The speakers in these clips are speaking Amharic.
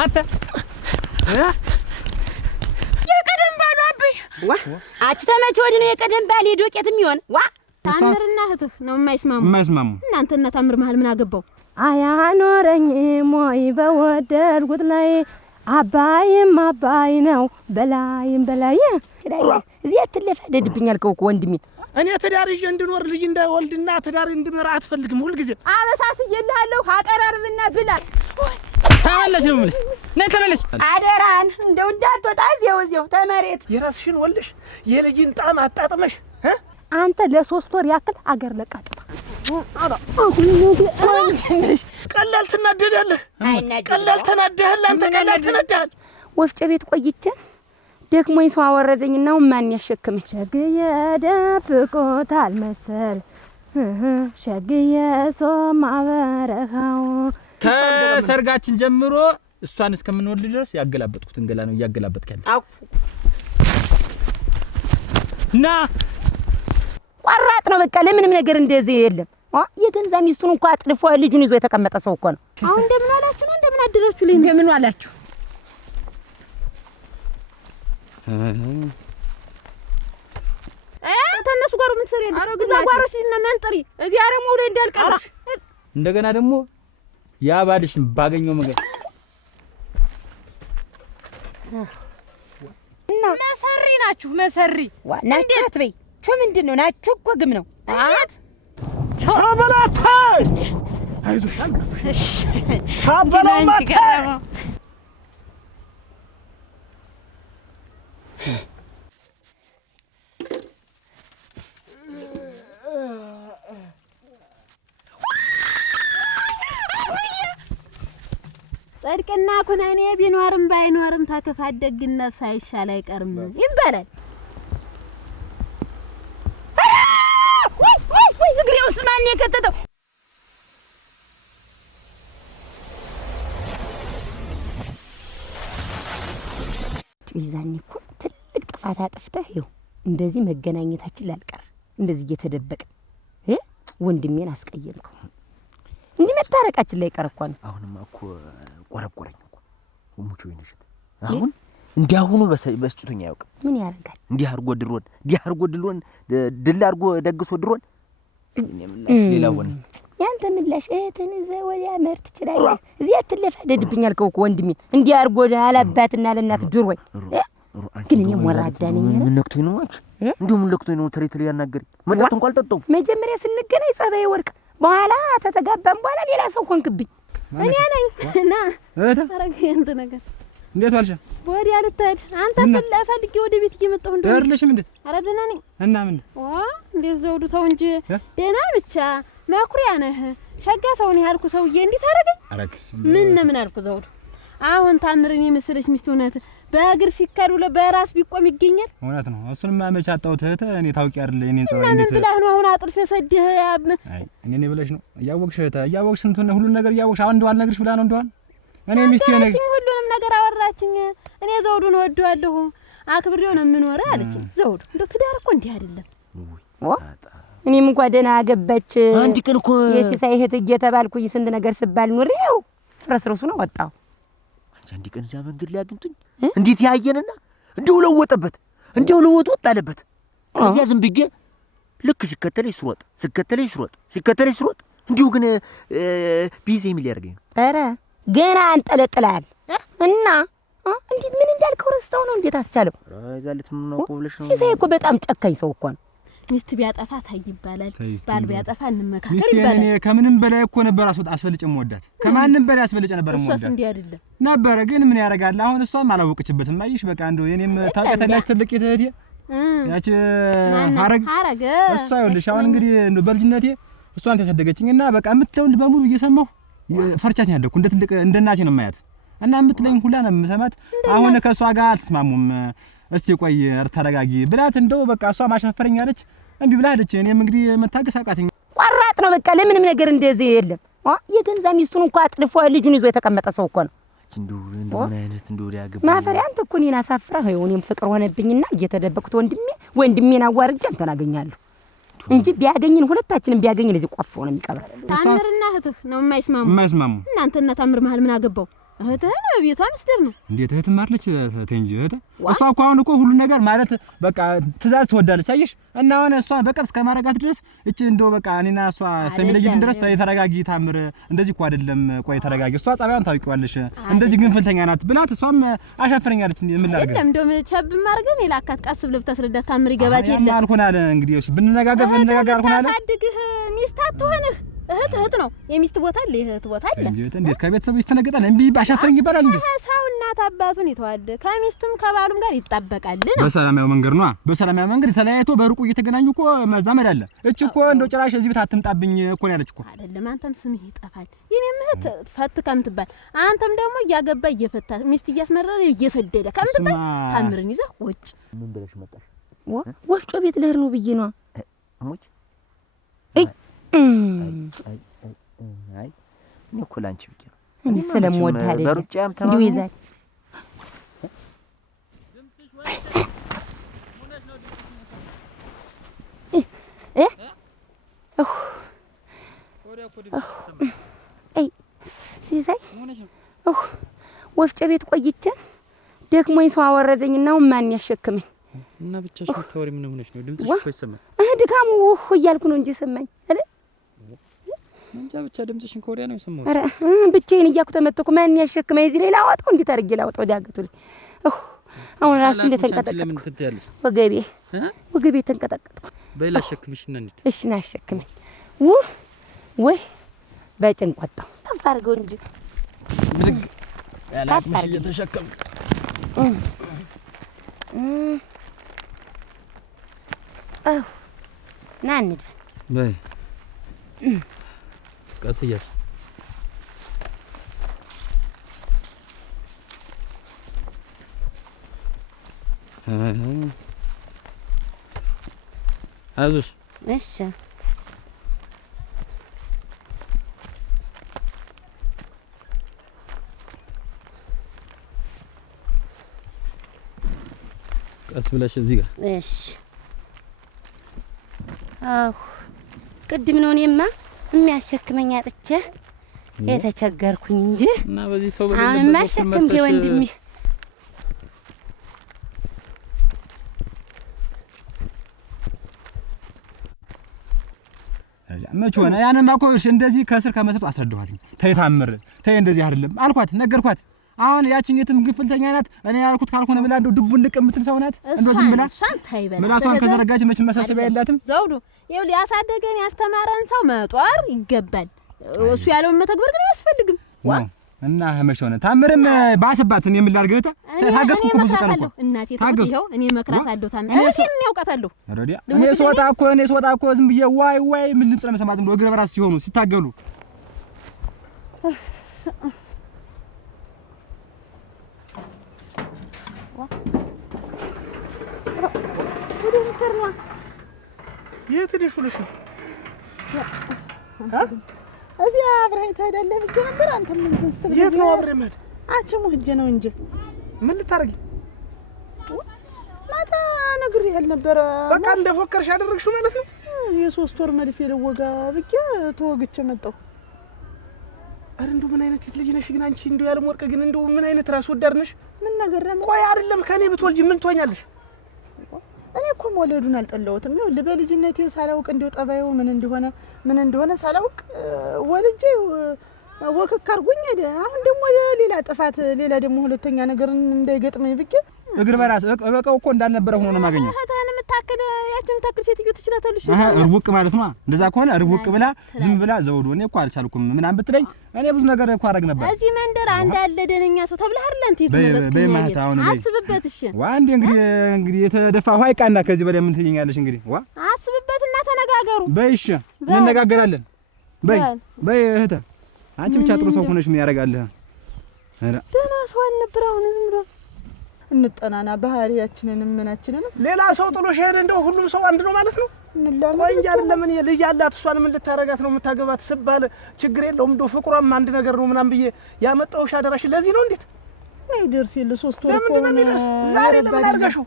አንተ የቀደም ባሉ አብይ አቺ ተመች ወዲህ ነው የቀደም ባል ዶቄት የሚሆን ታምርና እህትህ ነው የማይስማሙ እናንተና ታምር መሃል ምን አገባው አያኖረኝ ሞይ በወደድኩት ላይ አባይም አባይ ነው በላይም በላይ እዚህ አትለፈደድብኛል ከው ወንድሜ እኔ ትዳር ይዤ እንድኖር ልጅ እንዳይወልድና ትዳር እንድመራ አትፈልግም ሁሉ ጊዜ አበሳስየልሃለሁ አቀራርብና ብላል ታለሽ ነው ማለት ነይ ተመለሽ አደራን እንደው እንዳትወጣ እዚያው ተመሬት የራስሽን ወልደሽ የልጅን ጣም አጣጥመሽ አንተ ለ3 ወር ያክል አገር ለቃጥታ ቀላል ትናደዳለህ ቀላል ተናደሃል አንተ ቀላል ተናደሃል ወፍጮ ቤት ቆይቼ ደክሞኝ ሰው አወረደኝና ማን ያሸክመኝ ሸግዬ ደብቆታል መሰል ሸግዬ ሶማ በረሃው ተሰርጋችን ጀምሮ እሷን እስከምንወልድ ድረስ ያገላበጥኩት እንገላ ነው ያገላበጥከኝ ና ቆራጥ ነው በቃ ለምንም ነገር እንደዚህ የለም የገንዛ ሚስቱን እንኳን አጥልፎ ልጁን ይዞ የተቀመጠ ሰው እኮ ነው አሁን እንደምን አላችሁ ነው እንደምን አደራችሁ ለኝ እንደምን አላችሁ ተነሱ ጋር ምን ትሰሪ ያለሽ እዛ ጓሮሽ እና መንጥሪ እዚህ አረሙ ላይ እንዳልቀርሽ እንደገና ደግሞ ያ ባልሽን ባገኘው መገድ እና መሰሪ ናችሁ መሰሪ ናችሁ አትበይ ምንድነው ናችሁ እኮ ግም ነው አት ታበላታይ አይዞሽ ታበላማታ ጸድቅና ኩነኔ ቢኖርም ባይኖርም ታከፋት ደግነት ሳይሻል አይቀርም ይባላል ዝግሬው ስማን የከተተው ይዛኝ እኮ ትልቅ ጥፋት አጥፍተህ ይው እንደዚህ መገናኘታችን ላልቀር እንደዚህ እየተደበቀ ወንድሜን አስቀየምከው እንዲህ መታረቃችን ላይ ቀር እኮ ነው አሁንማ እኮ ቆረቆረኝ እኮ ሙቾ ይነሽት አሁን እንዲያሁኑ በስጭቶኛ ያውቅ ምን ያረጋል እንዲህ አርጎ ድሮን ድል አርጎ ደግሶ ድሮን ሌላውን ያንተ ምላሽ እህትን ዘወያ መርት ይችላል እዚህ አትለፈደድብኛል ከው ወንድሜ እንዲህ አርጎ አላባትና ለእናት ድሮይ ግን እኔ ወራዳ ነኝ ምን ነክቶኝ ነው አንቺ እንዴው ምን ነክቶኝ ነው ተሬ ያናገሪ መጣት እንኳን አልጠጣው መጀመሪያ ስንገናኝ ጸባይ ወርቅ በኋላ ተተጋባን በኋላ ሌላ ሰው ሆንክብኝ እኔ ነኝ እና አረጋኝ እንት ነገር እንዴት ዋልሽ ወዲያ ልትሄድ አንተ ተላፈልጊ ወደ ቤት እየመጣሁ እንደው ደርልሽም እንዴ አረ ደህና ነኝ እና ምን እንዴት ዘውዱ ተው እንጂ ደህና ብቻ መኩሪያ ነህ ሸጋ ሰው ነህ ያልኩ ሰውዬ እንዴት አረገ ምን አልኩ ዘውዱ አሁን ታምርን የመሰለሽ ሚስት ሆነት በእግር ሲከሩ በራስ ቢቆም ይገኛል እውነት ነው እሱንማ መች አጣሁት እኔ ታውቂ አይደል እኔን ጸባይ እንዴት ብላህ ነው አሁን አጥልፈ ሰደህ አይ እኔ ብለሽ ነው እያወቅሽ ስንቱን ሁሉን ነገር እያወቅሽ አሁን እንደው አልነግርሽ ብላ ነው እንደዋል እኔ ሚስቴ ነኝ ሁሉንም ነገር አወራችኝ እኔ ዘውዱን ወደዋለሁ አክብሬው ነው የምኖረው አለችኝ ዘውዱ እንደው ትዳር እኮ እንዲህ አይደለም እኔም እንኳን ደህና አገባች አንድ ቀን እኮ የሲሳይ እህት እየተባልኩኝ ስንት ነገር ስባል ኑሬው ፍረስረሱ ነው ወጣው አንድ ቀን እዛ መንገድ ላይ አግኝቶኝ እንዴት ያየንና እንደው ለወጠበት እንደው ለወጥ ወጣለበት ከዚያ ዝም ብዬ ልክ ሲከተለኝ ስሮጥ እንዲሁ ግን ቢዜ የሚል ያርገኝ ኧረ ገና አንጠለጥላል እና እንዴት ምን እንዳልከው ረስተው ነው እንዴት አስቻለው ዛለት ምን ነው ቆብለሽ ነው ሲሳይ እኮ በጣም ጨካኝ ሰው እኮ ነው ሚስት ቢያጠፋ ታይ ይባላል ባል ቢያጠፋ እንመካከል ይባላል ሚስት ከምንም በላይ እኮ ነበር አስፈልጨም ወዳት ከማንም በላይ አስፈልጨ ነበር ወዳት እሷስ እንዴ አይደለም ነበር ግን ምን ያረጋል አሁን እሷም አላወቀችበትም አይሽ በቃ እንደው የኔም ታውቂያታለሽ ትልቅ እህቴ ያቺ ሀረግ እሷ ይኸውልሽ አሁን እንግዲህ እንደው በልጅነቴ እሷን ተሰደገችኝና በቃ የምትለውን በሙሉ እየሰማሁ ፈርቻት ያደኩ እንደ ትልቅ እንደ እናቴ ነው ማያት እና የምትለኝ ሁላ ነው የምሰማት አሁን ከሷ ጋር አልተስማሙም እስቲ ቆይ ተረጋጊ ብላት እንደው በቃ እሷ ማሻፈረኝ አለች እንቢ ብላ ሄደች እኔም እንግዲህ መታገስ አቃተኝ ቆራጥ ነው በቃ ለምንም ነገር እንደዚህ የለም የገንዛ ሚስቱን እንኳን አጥልፎ ልጁን ይዞ የተቀመጠ ሰው እኮ ነው እንደው ምን አይነት እንደው ያገባ ማፈሪያ አንተ እኮ እኔን አሳፍረህ እኔም ፍቅር ሆነብኝና እየተደበቅኩት ወንድሜን አዋርጄ አንተን አገኛለሁ እንጂ ቢያገኝን ሁለታችንም ቢያገኝን እዚህ ቆፍሮ ነው የሚቀበል። ታምርና እህትህ ነው የማይስማሙ እናንተና ታምር መሀል ምን አገባው? እህትህ ቤቷ ምስጢር ነው። እንዴት እህት ማርለች ተንጂ እህት እሷ እኮ አሁን እኮ ሁሉ ነገር ማለት በቃ ትእዛዝ ትወዳለች አየሽ። እና አሁን እሷ በቀስ ከማረጋት ድረስ እቺ እንደው በቃ እኔና እሷ ሰሚለይን ድረስ ተረጋጊ ታምር እንደዚህ እኮ አይደለም ቆይ ተረጋጊ እሷ ጻባያን ታውቂዋለሽ እንደዚህ ግንፍልተኛ ናት ብላት እሷም አሻፈረኛለች። ምን ላድርግ እንደም ቸብ ማርገን ይላካት ቀስ ብለህ ብታስረዳት ታምር ይገባት የለ አልሆናለ። እንግዲህ እሺ ብንነጋገር አልሆናለ። ታሳድግህ ሚስት አትሆንህ እህት ነው የሚስት ቦታ አለ እህት ቦታ አለ። እንዴት ከቤተሰቡ ይፈነገጣል? እምቢ ባሻፈረኝ ይባላል እንዴ? ሰው እናት አባቱን ይተዋል ከሚስቱም ከባሉም ጋር ይጣበቃል ነው። በሰላማዊ መንገድ ነው። በሰላማዊ መንገድ ተለያይቶ በሩቁ እየተገናኙ እኮ መዛመድ አለ። እቺ እኮ እንደው ጭራሽ እዚህ ቤት አትምጣብኝ እኮ ነው ያለች እኮ አይደለም። አንተም ስምህ ይጠፋል። የኔም እህት ፈት ከምትባል አንተም ደግሞ እያገባ እየፈታ ሚስት እያስመረረ እየሰደደ ከምትባል ታምርን ይዘህ ወጭ ምን ብለሽ መጣሽ? ወፍጮ ቤት ልሄድ ነው ብዬ ነው አሞች አይ እኔ እኮ ላንቺ ብቻ ነው እኔ ስለምወድ አይደል በሩጫም ተማም ይዛል ሲሳይ ወፍጮ ቤት ቆይቼ ደክሞኝ ሰው አወረደኝና ማን ያሸክመኝ እና ብቻሽን ታወሪ ምን ሆነሽ ነው? ድምፅሽ እኮ ይሰማል። ድካሙ እያልኩ ነው እንጂ ሰማኝ አይደል? እንጃ ብቻ ድምፅሽን ከወዲያ ነው የሰማሁት። ኧረ ብቻዬን እያልኩ ተመተኩ። ማን ያሸክመኝ? እዚህ ላይ ላወጣው እንዴት አድርጌ ላወጣው? ዳገቱ ላይ አሁን ራሱ እንደተንቀጠቀጥኩ ወገቤ ተንቀጠቀጥኩ። በይላ አሸክምሽ እና እንዴ? እሺ ና አሸክመኝ። ወይ በጭንቅ ወጣሁ። ተፍ አድርገው እንጂ ብድግ ያላቅምሽ እየተሸከምኩ ና እንሂድ በይ ቀስ እያልሽ አይዞሽ። እሺ ቀስ ብለሽ እዚህ ጋር እሺ። አዎ ቅድም ነው እኔማ የሚያሸክመኝ አጥቼ የተቸገርኩኝ እንጂ እና በዚህ ሰው በሌለበት አሁን ማሸክም ወንድሜ መች ሆነ? ያንማ እኮ እንደዚህ ከስር ከመሰጡ አስረዳኋትኝ። ተይ ታምር ተይ እንደዚህ አይደለም አልኳት፣ ነገርኳት። አሁን ያቺን የትም ግፍልተኛ ናት። እኔ ያልኩት ካልሆነ ብላ እንደው ድቡን ልቅ የምትል ሰው ናት። እንደው ዝም ብላ ምላሷን ከዘረጋች መች መሰብሰቢያ የላትም። ዘውዱ ይኸውልህ ያሳደገን ያስተማረን ሰው መጧር ይገባል። እሱ ያለውን መተግበር ግን አያስፈልግም። እና መች ሆነ? ታምርም ባስባት እኔ ምን ላድርግ? ታገስኩ እኮ ብዙ ቀን እኮ እናቴ ታገስኩ። እኔ መክራታለሁ። ታምር እኔ ያውቃታለሁ። ረዲያ እኔ ስወጣ እኮ ዝም ብዬ ዋይ ምን ልምጽ ለመሰማ ዝም ብሎ እግረ በራስ ሲሆኑ ሲታገሉ የት ልሽልሽ ነው? እዚያ አብረኸኝ ትሄዳለህ ብዬሽ ነበር። አንተ ምን ተስተብ የት ነው አብሬ የምሄድ? አቸሙ ሂጅ ነው እንጂ ምን ልታረጊ? ማታ ነግሬሃል ነበር። በቃ እንደፎከርሽ አደረግሽው ማለት ነው። የሶስት ወር መድፌ ልወጋ ብዬሽ ተወግቼ መጣሁ። አረ እንደው ምን አይነት ልጅ ነሽ ግን አንቺ? እንደው ያለም ወርቅ ግን እንደው ምን አይነት ራስ ወዳድ ነሽ? ምን ነገር ነው? ቆይ አይደለም ከኔ ብትወልጂ ምን ትሆኛለሽ? እኔ እኮ መውለዱን አልጠላሁትም። ይኸውልህ በልጅነቴ ሳላውቅ እንደው ጠባዩ ምን እንደሆነ ሳላውቅ ወልጄ ወክክ አድርጎኝ ሄደ። አሁን ደግሞ ሌላ ጥፋት ሌላ ደግሞ ሁለተኛ ነገር እንዳይገጥመኝ ብዬሽ እግር በራስ እበቀው እኮ እንዳልነበረ ሆኖ ነው የማገኘው። እህትህን የምታክል ያችን የምታክል ሴትዮ ትችላታለሽ? እርውቅ ማለት ነው። እንደዛ ከሆነ እርውቅ ብላ ዝም ብላ ዘውዶ እኔ እኮ አልቻልኩም ምናምን ብትለኝ እኔ ብዙ ነገር እኮ አደርግ ነበር። እዚህ መንደር አንድ ያለ ደነኛ ሰው ተብለህ አይደል አንተ በማታ አሁን አስብበት። እሺ አንዴ እንግዲህ የተደፋ ውሃ ይቃና ከዚህ በላይ ምን ትይኛለሽ? እንግዲህ አስብበትና ተነጋገሩ። በይ እሺ እንነጋገራለን። በይ እህቴ አንቺ ብቻ ጥሩ ሰው ሆነሽ ምን ያደርጋልህ? ደህና ሰው አልነበር። አሁን ዝም ብሎ እንጠናና ባህሪያችንንም ምናችንንም ሌላ ሰው ጥሎሽ ሄደ። እንደው ሁሉም ሰው አንድ ነው ማለት ነው? ቆይ እንጂ አይደለም እኔ ልጅ አላት እሷን ምን ልታረጋት ነው የምታገባት ስባል ችግር የለውም እንደው ፍቅሯም አንድ ነገር ነው ምናምን ብዬ ያመጣሁሽ አደራሽ ለዚህ ነው። እንዴት ነው ይደርስ የለ 3 ወር እኮ ለምን ነው የሚደርስ? ዛሬ ለምን አድርገሽው?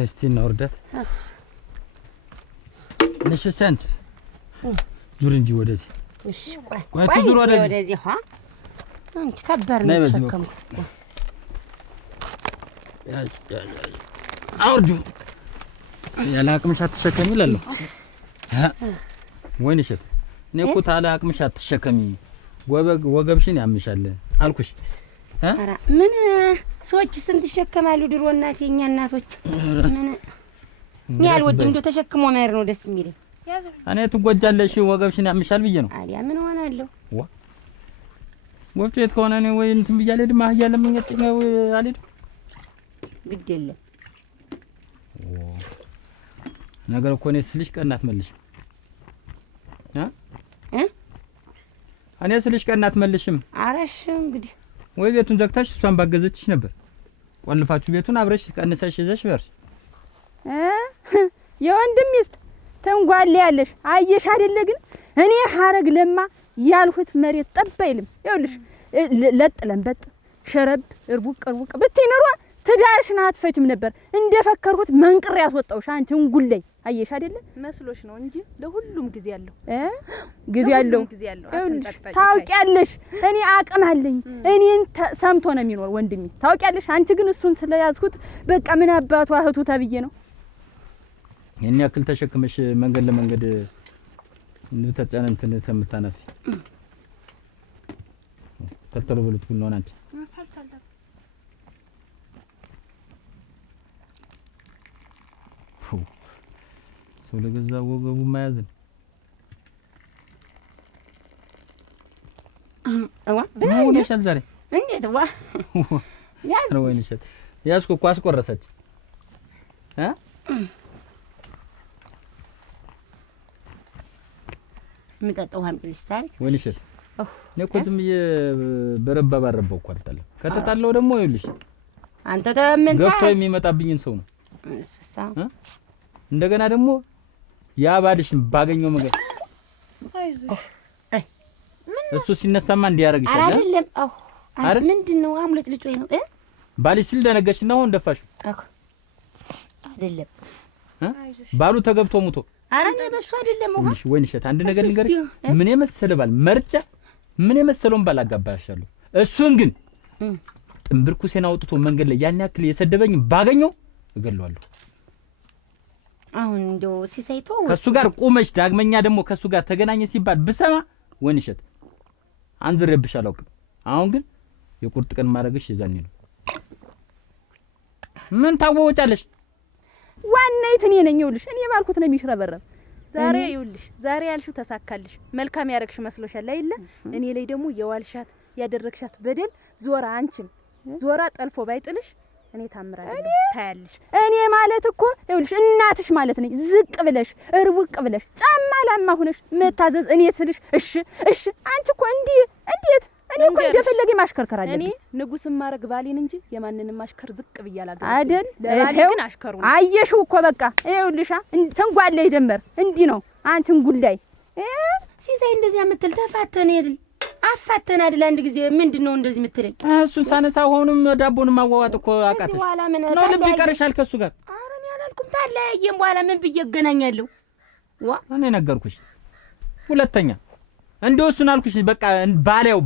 እስቲ እናውርዳት። ነሽ ሰንት ዙር እንጂ ወደዚህ። እሺ ቆይ ዙር ወደዚህ አንቺ ከበር ነው ተሸከምኩት። አውርዱ ያለ አቅምሽ አትሸከሚ እላለሁ። ወይኔ እሸት እኔ እኮ ታለ አቅምሽ አትሸከሚ ወገብሽን ያምሻል አልኩሽ። ኧረ ምን ሰዎች ስንት ይሸከማሉ ድሮ እናቴ እኛ እናቶች ምን እኔ አልወድም እንደው ተሸክሞ መሄድ ነው ደስ የሚለኝ። እኔ ትጎጃለሽ ወገብሽን ያምሻል ብዬ ነው። አዲያ ምን ሆናለሁ? ወፍጮ የት ከሆነ ነው ወይ እንትን ብያለሁ ድማ አህያ ለምንገጥ ነው አልሄድም። ግድ የለም ነገር እኮ እኔ ስልሽ ቀናት መልሽ እኔ ስልሽ ቀናት መልሽም። አረሽ እንግዲህ ወይ ቤቱን ዘግታሽ እሷን ባገዘችሽ ነበር። ቆልፋችሁ ቤቱን አብረሽ ቀንሰሽ ይዘሽ በርሽ የወንድም ሚስት ተንጓል ያለሽ አየሽ አይደለ? ግን እኔ ሐረግ ለማ ያልሁት መሬት ጠብ አይልም። ይኸውልሽ ለጥለንበጥ ሸረብ እርቡቅ ብትይኖር ትዳርሽን አትፈችም ነበር። እንደፈከርኩት መንቅሬ ያስወጣውሽ አንቺ እንጉልይ አየሽ አይደለ? መስሎሽ ነው እንጂ ለሁሉም ጊዜ አለው ጊዜ አለው። ታውቂያለሽ እኔ አቅም አለኝ። እኔን ሰምቶ ነው የሚኖር ወንድሜ ታውቂያለሽ። አንቺ ግን እሱን ስለያዝኩት በቃ ምን አባቱ እህቱ ተብዬ ነው። የኔ ያክል ተሸክመሽ መንገድ ለመንገድ እንተጨነንትን ተምታናፊ ተልተሎ ብሉት ሁሉ ነው አንቺ ሰው ለገዛ ወገቡ ማያዝን ነሻል ዛሬ እንዴት ያዝ ነው ወይንሸት ያዝኩ እኮ አስቆረሰች ምጠጣው ሀምፕሊስታር ወይንሸት እኔ እኮ ዝም በረባ ባረባው እኮ አልጣለ ከተጣለው ደግሞ ይኸውልሽ አንተ ተመንታ ገፍቶ የሚመጣብኝን ሰው ነው እሱሳ እንደገና ደግሞ ያ ባልሽን ባገኘው መንገድ አይዞሽ እሱ ሲነሳማ እንዲያረግ ይችላል አይደለም። አንተ ምንድነው አምለት ልጮይ ነው ባልሽ ሲል ደነገሽና ሆን ደፋሽ አይደለም ባሉ ተገብቶ ሙቶ አረኔ በሱ አይደለም ወይንሸት አንድ ነገር ልንገርሽ ምን የመሰለ ባል መርጫ ምን የመሰለውን ባል አጋባሻለሁ እሱን ግን ጥምብርኩሴን አውጥቶ መንገድ ላይ ያን ያክል የሰደበኝ ባገኘው እገለዋለሁ። አሁን እንደው ሲሳይቶ ከሱ ጋር ቆመሽ ዳግመኛ ደግሞ ከሱ ጋር ተገናኘ ሲባል ብሰማ ወይንሸት አንዝሬብሽ አላውቅም። አሁን ግን የቁርጥ ቀን ማረግሽ የዛኔ ነው። ምን ታወጫለሽ? ዋናይት እኔ ነኝ። ይኸውልሽ እኔ ባልኩት ነው የሚሽረበረብ። ዛሬ ይኸውልሽ ዛሬ ያልሽው ተሳካልሽ። መልካም ያረግሽ መስሎሻል አይደለ? እኔ ላይ ደግሞ የዋልሻት ያደረግሻት በደል ዞራ አንቺን ዞራ ጠልፎ ባይጥልሽ እኔ ታምራለሁ ታያለሽ። እኔ ማለት እኮ ይኸውልሽ እናትሽ ማለት ነኝ። ዝቅ ብለሽ እርውቅ ብለሽ ጫማ ላማ ሆነሽ መታዘዝ እኔ ስልሽ እሺ አንቺ እኮ እንዴት እኔ እኮ እንደፈለገ ማሽከርከር አለኝ። እኔ ንጉስ ማረግ ባሌን እንጂ የማንንም ማሽከር ዝቅ ብያላጋ አይደል? ለባሌ ግን አሽከሩ አየሽው እኮ በቃ ይኸውልሽ ተንጓለ ይጀመር እንዲህ ነው አንቺን ጉዳይ ሲሳይ እንደዚህ የምትል ተፋተን አይደል? አፋተን አይደል? አንድ ጊዜ ምንድነው እንደዚህ የምትለኝ? እሱን ሳነሳ ሆኖም ዳቦን ማዋዋጥ እኮ አቃተሽ ነው። ልብ ይቀርሻል ከሱ ጋር። ኧረ እኔ አላልኩም። ታለያየን በኋላ ምን ብዬ እገናኛለሁ? እኔ ነገርኩሽ። ሁለተኛ እንደው እሱን አልኩሽ በቃ ባሊያው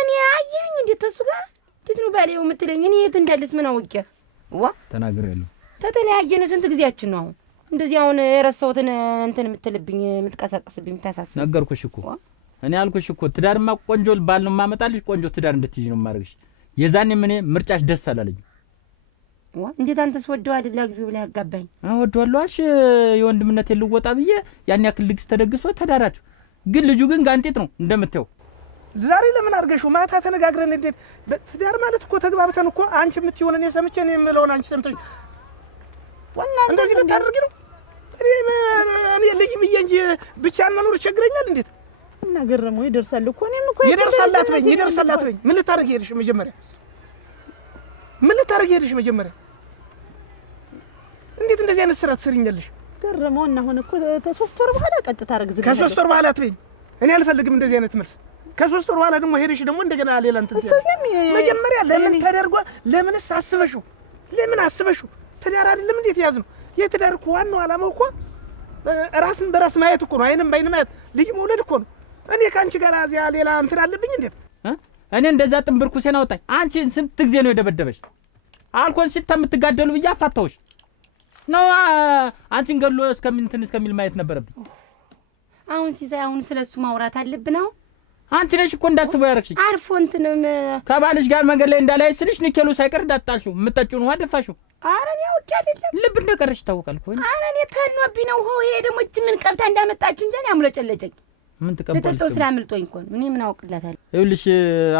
እኔ አየኝ እንዴት እሱ ጋር እንዴት ነው ባሊያው የምትለኝ? እኔ የት እንዳለስ ምን አውቄ ተናግሬያለሁ። ተተለያየን ስንት ጊዜያችን ነው አሁን? እንደዚህ አሁን የረሳሁትን እንትን የምትልብኝ የምትቀሰቅስብኝ የምታሳስብ ነገርኩሽ እኮ እኔ አልኩሽ እኮ ትዳርማ ቆንጆ ባል ነው ማመጣልሽ። ቆንጆ ትዳር እንድትይዥ ነው ማድረግሽ። የዛኔ ምን ምርጫሽ ደስ አላለኝ። እንዴት አንተስ ወደው አይደል አግቢው ብለህ ያጋባኝ? ወደዋለሁ አልሽ። የወንድምነት ልወጣ ብዬ ያን ያክል ልግስ ተደግሶ ተዳራችሁ። ግን ልጁ ግን ጋንጤት ነው እንደምታየው። ዛሬ ለምን አርገሽው? ማታ ተነጋግረን እንዴት ትዳር ማለት እኮ ተግባብተን እኮ አንቺ የምትይውን እኔ ሰምቼ ነው የምለውን አንቺ ሰምተሽ እንደዚህ ልታደርጊ ነው? እኔ ልጅ ብዬ እንጂ ብቻን መኖር ይቸግረኛል። እንዴት እና ገረመው ይደርሳል እኮ እኔም እኮ ይደርሳላት በኝ ምን ልታረጊ ሄድሽ? መጀመሪያ ምን ልታረጊ ሄድሽ? መጀመሪያ እንዴት እንደዚህ አይነት ስራ ትስሪኛለሽ? ገረመው እና አሁን እኮ ከ3 ወር በኋላ ቀጥታ አረግዝ። ከ3 ወር በኋላ አትበይኝ። እኔ አልፈልግም እንደዚህ አይነት መልስ። ከ3 ወር በኋላ ደግሞ ሄደሽ ደግሞ እንደገና ሌላ እንትን መጀመሪያ ለምን ተደርጎ ለምንስ አስበሽው ለምን አስበሽው ትዳር አይደለም እንዴት ያዝ ነው የትዳር እኮ ዋናው ዓላማው እኮ ራስን በራስ ማየት እኮ ነው አይንም ባይንም ማየት ልጅ መውለድ እኮ ነው እኔ ካንቺ ጋር እዚያ ሌላ እንትን አለብኝ እንዴት እኔ እንደዛ ጥንብርኩሴን አውጣኝ አንቺን ስንት ጊዜ ነው የደበደበሽ አልኮን ሲተምትጋደሉ ብዬ አፋታውሽ ነው አንቺን ገሎ እስከሚል ማየት ነበረብኝ አሁን ሲሳይ አሁን ስለሱ ማውራት አለብን አሁን አንቺ ነሽ እኮ እንዳስበው ያረክሽ አርፎ እንትንም ከባልሽ ጋር መንገድ ላይ እንዳላይስልሽ ንኬሉ ሳይቀር ዳጣሽው የምትጠጪውን ውሃ ደፋሽው ኧረ እኔ አውቄ አይደለም ልብ እንደቀረሽ ታውቃል እኮ ኧረ እኔ ተኖብኝ ነው ሆ ይሄ ደግሞ እጅ ምን ቀብታ እንዳመጣችሁ እንጂ አሙለጨለጨኝ ምን ተቀበልሽ ለጠጣው ስላምልጦኝ እኮ ነው እኔ ምን አውቅላታለሁ ይኸውልሽ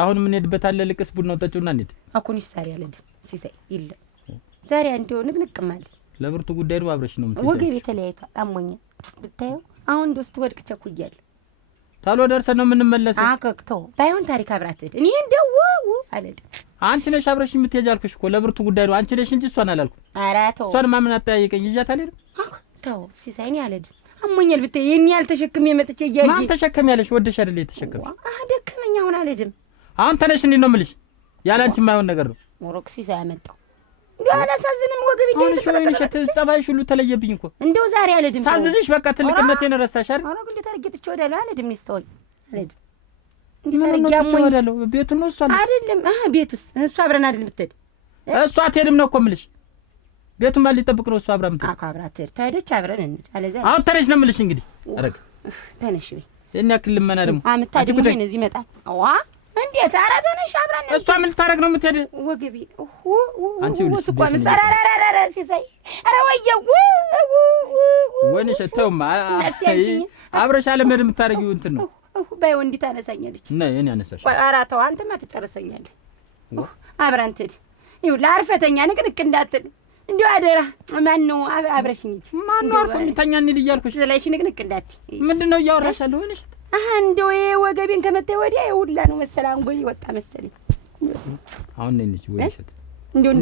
አሁን ምን ሄድበታል ልቅስ ቡድ ነው ጠጪውና እንዴ አኩኒስ ሳሪ ያለድ ሲሳይ ይለ ዛሬ አንዴው ንቅንቅማል ለብርቱ ጉዳይ ነው አብረሽ ነው የምትሄጂው ወገቤ ተለያይቷል አሞኛ ብታዩ አሁን እንደውስጥ ወድቅ ቸኩያለሁ ታሎ ደርሰን ነው የምንመለሰው አከክቶ ባይሆን ታሪክ አብራት እኔ እንደው አለድ አንቺ ነሽ አብረሽ የምትሄጂ አልኩሽ እኮ ለብርቱ ጉዳይ ነው አንቺ ነሽ እንጂ እሷን አላልኩም አራቶ እሷን ማምን አጠያየቀኝ ይዣት አልሄድም ተው ሲሳይኔ አለድ አሞኛል ብታይ የኔ ያልተሸክም የመጥቼ ያየ ማን ተሸከም ያለሽ ወደሽ አይደል የተሸከም ደከመኝ አሁን አለድም አሁን ተነሽ እንዴ ነው የምልሽ ያላንቺ የማይሆን ነገር ነው ሞሮክ ሲሳይ አመጣው እንደው አላሳዝንም ወገብ ይደረከ ጸባይሽ ሁሉ ተለየብኝ እኮ እንደው ዛሬ አለድም ሳዝዝሽ በቃ ትልቅነቴን ረሳሽ አይደል አሁን ግን ተርግጥቼ ወዳለው አለድም ነስተው አለድም እንዴት ታርጊያሞኝ ወዳለው ቤቱ ነው እሷ አይደለም ቤቱስ እሷ አብረን አይደል ብትሄድ እሷ አትሄድም ነው እኮ የምልሽ ቤቱን ማን ሊጠብቅ ነው እሷ አብራም ትሄድ አብራት ትሄደች አብረን እንሂድ አለዛ አሁን ተነሽ ነው የምልሽ እንግዲህ አረግ ተነሽ እኔ ያክል ልመና ደግሞ አምታድም ምን እዚህ መጣ አዋ እንዴት ኧረ ተነሽ አብረን እሷ ምን ልታረግ ነው የምትሄድ ወገቤ አንቺ ሁሉ ስቋም ሰራራራራ ሲሳይ ኧረ ወየው ወንሽ ተውማ አብረሽ አለመድ የምታረጊው እንትን ነው ባይ ወንዲ ታነሳኛለች ነይ እኔ አነሳሽ ኧረ ተው አንተማ ትጨርሰኛለህ አብረን ትሄድ ይኸው ለአርፈተኛ ንቅንቅ እንዳትል እንዲሁ አደራ ማን ነው አብረሽኝ እንጂ ማን ነው አርፎ የሚተኛ እንሂድ እያልኩሽ ስለሽ ንቅንቅ እንዳትይ ምንድነው እያወራሻለሁ ወንሽ እንደው ወገቤን ከመታኝ ወዲያ ይውላ ነው መሰለኝ አንጎል ይወጣ መሰለኝ አሁን ነኝ እንጂ ወይሽ እንደው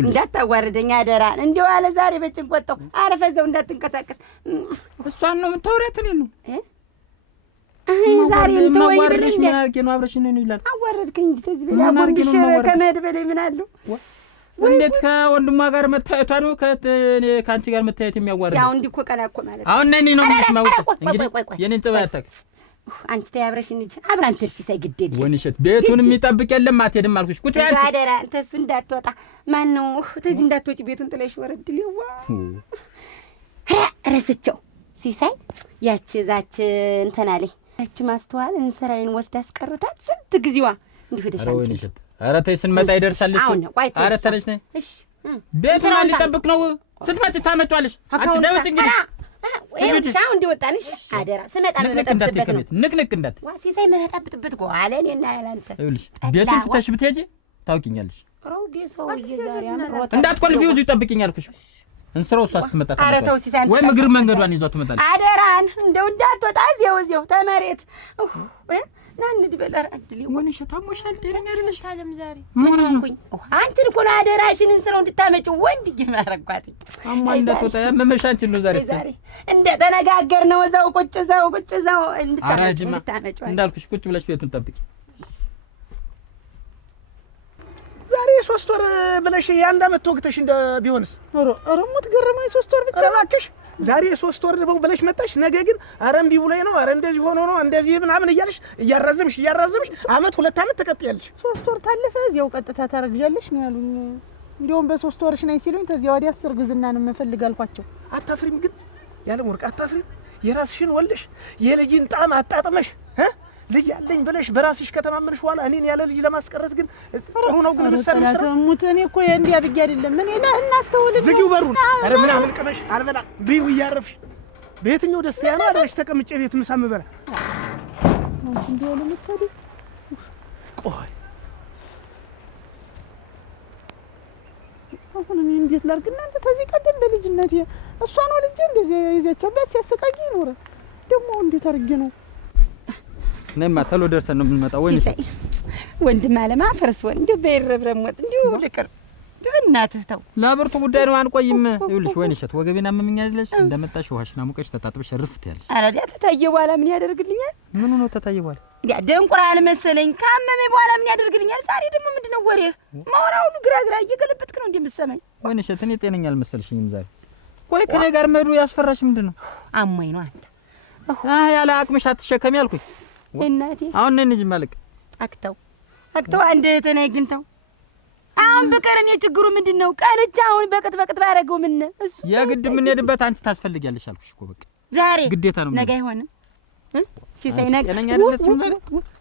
እንዳታዋርደኝ አደራ እንደው አለ ዛሬ በጭን ቆጣው አረፈዘው እንዳትንቀሳቀስ እሷን ነው የምታወሪያት እኔ ነው ዛሬ እንደው ወይሽ ምን አርጌ ነው አብረሽ ነው ይላል አዋረድከኝ እንጂ ተዚህ በላይ አጎንብሽ ከመሄድ በላይ ምን አለው እንዴት ከወንድሟ ጋር መታየቷ ነው ከእኔ ካንቺ ጋር መታየት የሚያዋርድ ያው እንዲኮ ቀና እኮ ማለት አሁን ነኝ ነው የምትማውቅ እንግዲህ የኔን ጽባይ አታውቅ አንቺ ተያብረሽ እንጂ አብራን ትርሲ ሳይግደል ወንሸት ቤቱን የሚጠብቅ የለም አትሄድም አልኩሽ ቁጭ በይ አንቺ አደራ አንተስ እንዳትወጣ ማን ነው ተዚህ እንዳትወጪ ቤቱን ጥለሽ ወረድል ይዋ ረስቸው ሲሳይ ያቺ ዛች እንተና ላይ ያቺ ማስተዋል እንሰራይን ወስዳ አስቀርታት ስንት ጊዜዋ እንዲሁ ደሻንቺ ኧረ ተይ ስንመጣ ይደርሳል እሱ ኧረ ተነሽ ነይ እሺ ቤቱን ሊጠብቅ ነው ስትመጪ ታመጫለሽ አንቺ ነው እንግዲህ እጁ ሻው እንዲወጣልሽ አደራ ስመጣ መጣብጥበት ነው ንቅንቅ እንዳት ሲሳይ መጣብጥበት እኮ አለ እኔና ያላንተ ይኸውልሽ ቤቱን ትተሽ ብትሄጂ ታውቂኛለሽ ሮጌ ሰው ይዛሪ አምሮታ እንዳትቆልፊው እዚሁ ይጠብቅኛል አልኩሽ እንስራው እሷ ስትመጣ ኧረ ተው ሲሳይ ወይ ምግር መንገዷን ይዟት ትመጣለች አደራን እንደው እንዳትወጣ እዚያው ተመሬት ናንዲ በላር አድሊ ወንሽ ታሞሻል ጤነኛ አይደለሽ ታለም ዛሬ ምን ነው አንቺን እኮ ነው አደራሽን እንስራው እንድታመጪ ወንድ ይማረኳት አማንዳት ወጣ ያመመሻችን ነው ዛሬ እንደ ተነጋገርነው እዛው ቁጭ እዛው እንድታመጪ እንዳልኩሽ ቁጭ ብለሽ ቤቱን ጠብቂ ዛሬ 3 ወር ብለሽ የአንድ አመት ወቅተሽ እንደ ቢሆንስ ኧረ ሙት ገረመኝ 3 ወር ብቻ እባክሽ ዛሬ 3 ወር ነው ብለሽ መጣሽ ነገ ግን ኧረ እምቢ ብሎኝ ነው ኧረ እንደዚህ ሆኖ ነው እንደዚህ ምናምን እያልሽ እያራዘምሽ አመት 2 አመት ተቀጥያለሽ 3 ወር ታለፈ እዚያው ቀጥታ ታረግጃለሽ ነው ያሉኝ እንዲያውም በ3 ወርሽ ነኝ ሲሉኝ ተዚያ ወዲያ 10 ግዝና ነው የምፈልግ አልኳቸው አታፍሪም ግን ያለ ወርቅ አታፍሪም የራስሽን ወልሽ የልጅን ጣም አጣጥመሽ ልጅ ያለኝ ብለሽ በራስሽ ከተማመንሽ በኋላ እኔን ያለ ልጅ ለማስቀረት ግን ጥሩ ነው ግን መሰለሽ ሙት እኔ እኮ እንዲያ ብዬ አይደለም ምን ይላል እናስተውል ዝጊው በሩን ኧረ ምን አልቀበሽ አልበላ ቢው እያረፍሽ በየትኛው ደስታ ያለው አለሽ ተቀምጬ ቤት ምሳ ምበላ እንዴ ለምትሄዱ ቆይ አሁን እኔ እንዴት ላድርግ እናንተ ከዚህ ቀደም በልጅነቴ እሷ ነው ልጅ እንደዚህ ይዘቻበት ሲያሰቃይ ኖረ ደግሞ እንዴት አድርጌ ነው ነማ ተሎ ደርሰን ነው የምንመጣው ወይ ሲሳይ ወንድም አለማ ፈርስ ወንድ በይረብረም ወጥ እንዲሁ ልቅር በእናትህ ተው። ለብርቱ ጉዳይ ነው አንቆይም። ይኸውልሽ ወይንሸት ወገቤን አመመኝ አይደለሽ? እንደመጣሽ ውሃሽን አሙቀሽ ተጣጥበሽ ርፍት ያለሽ። ኧረ ዲያ ተታየ በኋላ ምን ያደርግልኛል? ምኑ ነው ተታየ በኋላ? ዲያ ደንቁራል መሰለኝ። ካመመኝ በኋላ ምን ያደርግልኛል? ዛሬ ደግሞ ምንድነው ወሬ? ማውራው ሁሉ ግራ እየገለበጥክ ነው እንደምትሰማኝ። ወይንሸት እኔ ጤነኛ አልመሰልሽኝም ዛሬ። ቆይ ከኔ ጋር መሄዱ ያስፈራሽ ምንድነው? አሞኝ ነው አንተ። ያለ አቅምሽ አትሸከሚ አልኩኝ እናቴ። አሁን ነኝ እንጂ ማለቅ አክተው አንድ ተነይ ግን ተው። አሁን በቀረን የችግሩ ምንድነው? ቀልቻ አሁን በቅጥ ባረገው ምን እሱ የግድ ምን ሄድበት አንቺ ታስፈልጊያለሽ አልኩሽ እኮ በቃ ዛሬ ግዴታ ነው። ነገ አይሆንም ሲሳይ ነገ ጤነኛ አይደለችም ዛሬ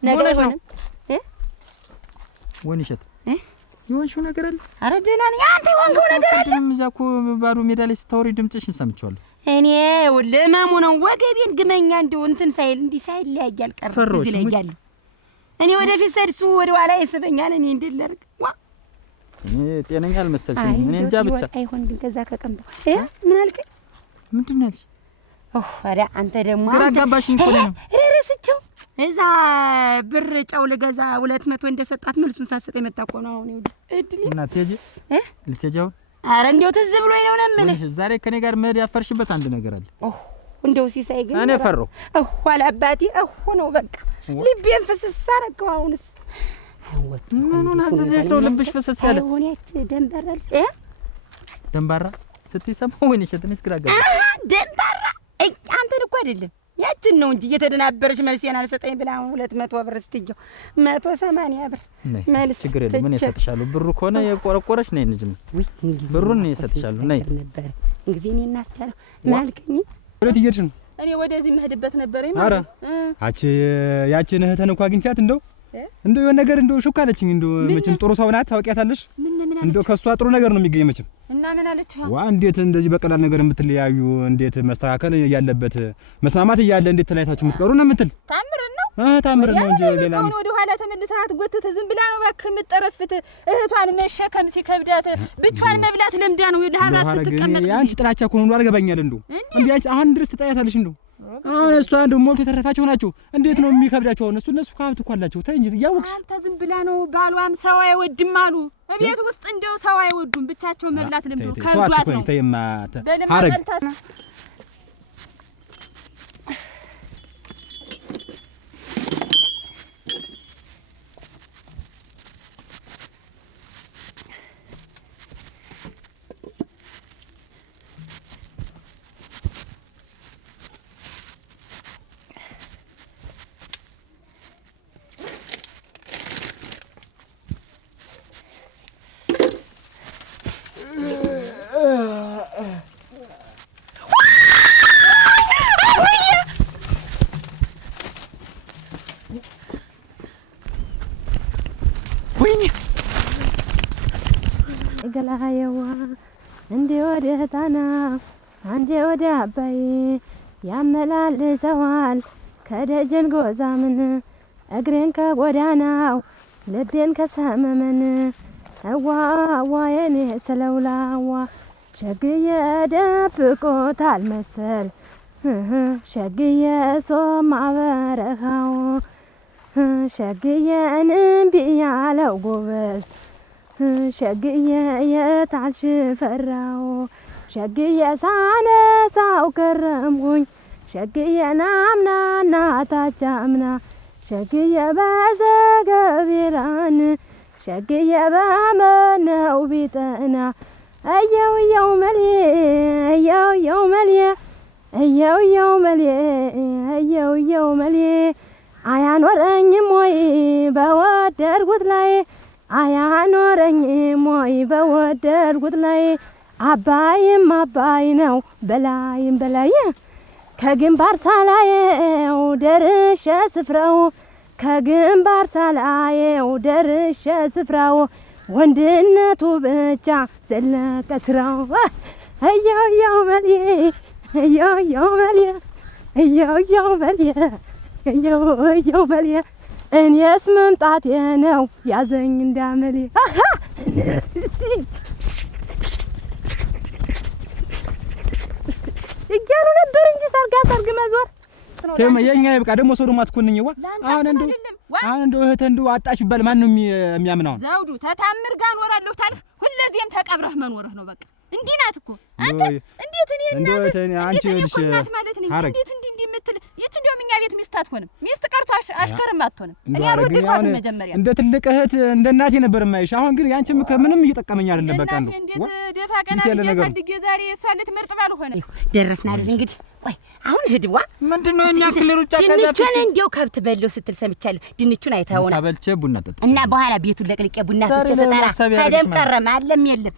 ነገ አይሆንም። ወይንሸት የሆንሽው ነገር አለ? ኧረ ደህና ነኝ። አንተ የሆንከው ነገር አለ? እዛ እኮ ባዶ ሜዳ ላይ ስታወሪ ድምፅሽን ሰምቼዋለሁ። እኔ ለማሙ ነው ወገቤን ግመኛ እንደው እንትን ሳይል እንዲህ ሳይል ያያል ቀር እዚህ ላይ ያያል። እኔ ወደፊት ሰድሱ ወደ ኋላ ይስበኛል። እኔ እንደለርግ ዋ እኔ ጤነኛ አልመሰልሽም። እኔ እንጃ ብቻ አይሆን ግን ከዛ ከቀምጠው ምን አልከኝ? ምንድን ነው ያልሽ? ኧረ አንተ ደግሞ ግራ አጋባሽኝ እኮ ነው። ረስቼው እዛ ብር ጨው ልገዛ 200 እንደሰጣት መልሱን ሳሰጠ የመጣ እኮ ነው። አሁን ይኸውልህ እድል እና ትሄጂ ልትሄጂ አሁን? ኧረ እንደው ትዝ ብሎኝ ነው የምልህ። ዛሬ ከኔ ጋር መሄድ ያፈርሽበት አንድ ነገር አለ። እንደው ሲሳይ ግን እኔ ፈራሁ። ኋላ አባቴ ነው በቃ ልቤን ፍስስ አደረገው። አሁንስ ምኑን አዘዘሽ ነው ልብሽ ፍስስ ያለ? አሁን ያች ደንባራ ደንባራ ስትሰማው ወይንሸት ትንሽ ግራ ገባ። ደንባራ አንተን እኮ አይደለም ያችን ነው እንጂ እየተደናበረች መልሴን አልሰጠኝ ብላ 200 ብር ስትይው 180 ብር መልስ ችግር የለም። ምን እሰጥሻለሁ? ብሩ ከሆነ የቆረቆረሽ ነኝ እንጂ ብሩን ነው እሰጥሻለሁ። ነይ ነበር እንግዲህ እኔ እናስቻለው ማልከኝ። ወዴት እየሄድሽ ነው? እኔ ወደዚህ መሄድበት ነበር ኧረ ያችን እህተን እንኳን አግኝቻት እንደው የሆነ ነገር እንደው ሹክ አለችኝ። እንደው መቼም ጥሩ ሰው ናት ታውቂያታለሽ። እንደው ከሷ ጥሩ ነገር ነው የሚገኝ መቼም። እና ምን አለች? እንዴት እንደዚህ በቀላል ነገር የምትለያዩ እንዴት መስተካከል ያለበት መስማማት እያለ እንዴት ተለያይታችሁ የምትቀሩ ነው የምትል። ታምር ነው እንጂ ሌላ ነው። ወደ ኋላ ተመልሰሃት ጎትተህ ዝም ብላ ነው እባክህ የምትጠረፍት። እህቷን መሸከም ሲከብዳት ብቻዋን መብላት ለምዳ ነው ለሀራት ስትቀመጥ። ያንቺ ጥላቻ እኮ ነው አልገባኛል። እንደው እንዴ አንቺ አሁን ድረስ ትጣያታለሽ እንደው አሁን እሷ እንደው ሞልቶ የተረፋቸው ናቸው። እንዴት ነው የሚከብዳቸው? እነሱ ካብት እኮ አላቸው። ተይ እንጂ እያወቅሽ አንተ ዝም ብላ ነው። ባሏም ሰው አይወድም አሉ እቤት ውስጥ እንደው ሰው አይወዱም። ብቻቸው መብላት ለምዶ ከብዷት ነው። ተይማ ሀረግ ገላየዋ እንዴ ወደ ታና አንዴ ወደ አባይ ያመላልሰዋል ከደጀን ጎዛምን እግሬን ከጎዳናው ልቤን ከሰመመን እዋ የኔ ስለውላዋ ሸግዬ ደብቆታል መሰል ሸግዬ ሶማ በረኻው ሸግዬ እንቢ ያለው ጎበዝ ሸግዬ የታልሽ ፈራው ሸግዬ ሳነሳው ከረምኩኝ ሸግዬ ናምናና ታቻምና ሸግዬ በዘገቢራን ሸግዬ በመነው ቢጠና እየው መልዬ እየው መልዬ እየው መልዬ አያኖረኝም ወይ በወደድኩት ላይ አያኖረኝም ወይ በወደድኩት ላይ አባይም አባይ ነው በላይም በላይ ከግንባር ሳላየው ደርሼ ስፍራው ከግንባር ሳላየው ደርሼ ስፍራው ወንድነቱ ብቻ ዘለቀ ስራው እየው መልዬ እየው መልዬ እኔስ መምጣቴ ነው ያዘኝ እንዳመሌ እያሉ ነበር እንጂ ሰርግ መዞር ተማ የኛ ይብቃ። ደግሞ ሰው ደግሞ አትኮንኝዋ። አሁን እንደው አሁን እንደው እህት እንደው አጣሽ ይባል ማን ነው የሚያምነው? ዘውዱ ተታምር ጋር እኖራለሁ ታልህ ሁለዚህም ተቀብረህ መኖርህ ነው በቃ። እንዲህ ናት እኮ አንተ። እንዴት እኔ እናት አንቺ ልጅ ማለት ነው እንዴት እንዲህ የምትል ይቺ እንደውም እኛ ቤት ሚስት አትሆንም። ሚስት ቀርቶ አሽከርም አትሆንም። እኔ አልወደድኳትም መጀመሪያ። እንደ ትልቅ እህት እንደ እናቴ ነበር የማይሽ። አሁን ግን ያንቺ ምንም እየጠቀመኝ አይደለም። በቃ እንደው እንዴት ደፋ ቀና ያሳድግ ዛሬ እሷ ልትመርጥ ባልሆነ ደረስና አይደል እንግዲህ። ቆይ አሁን ህድዋ ምንድነው የሚያክል ሩጫ ካላችሁ ድንቹን እንደው ከብት በለው ስትል ሰምቻለሁ። ድንቹን አይተኸውና ሳበልቼ ቡና ጠጥቼ እና በኋላ ቤቱን ለቅልቄ ቡና ፍቼ ሰጣራ ከደም ቀረም አለም የለም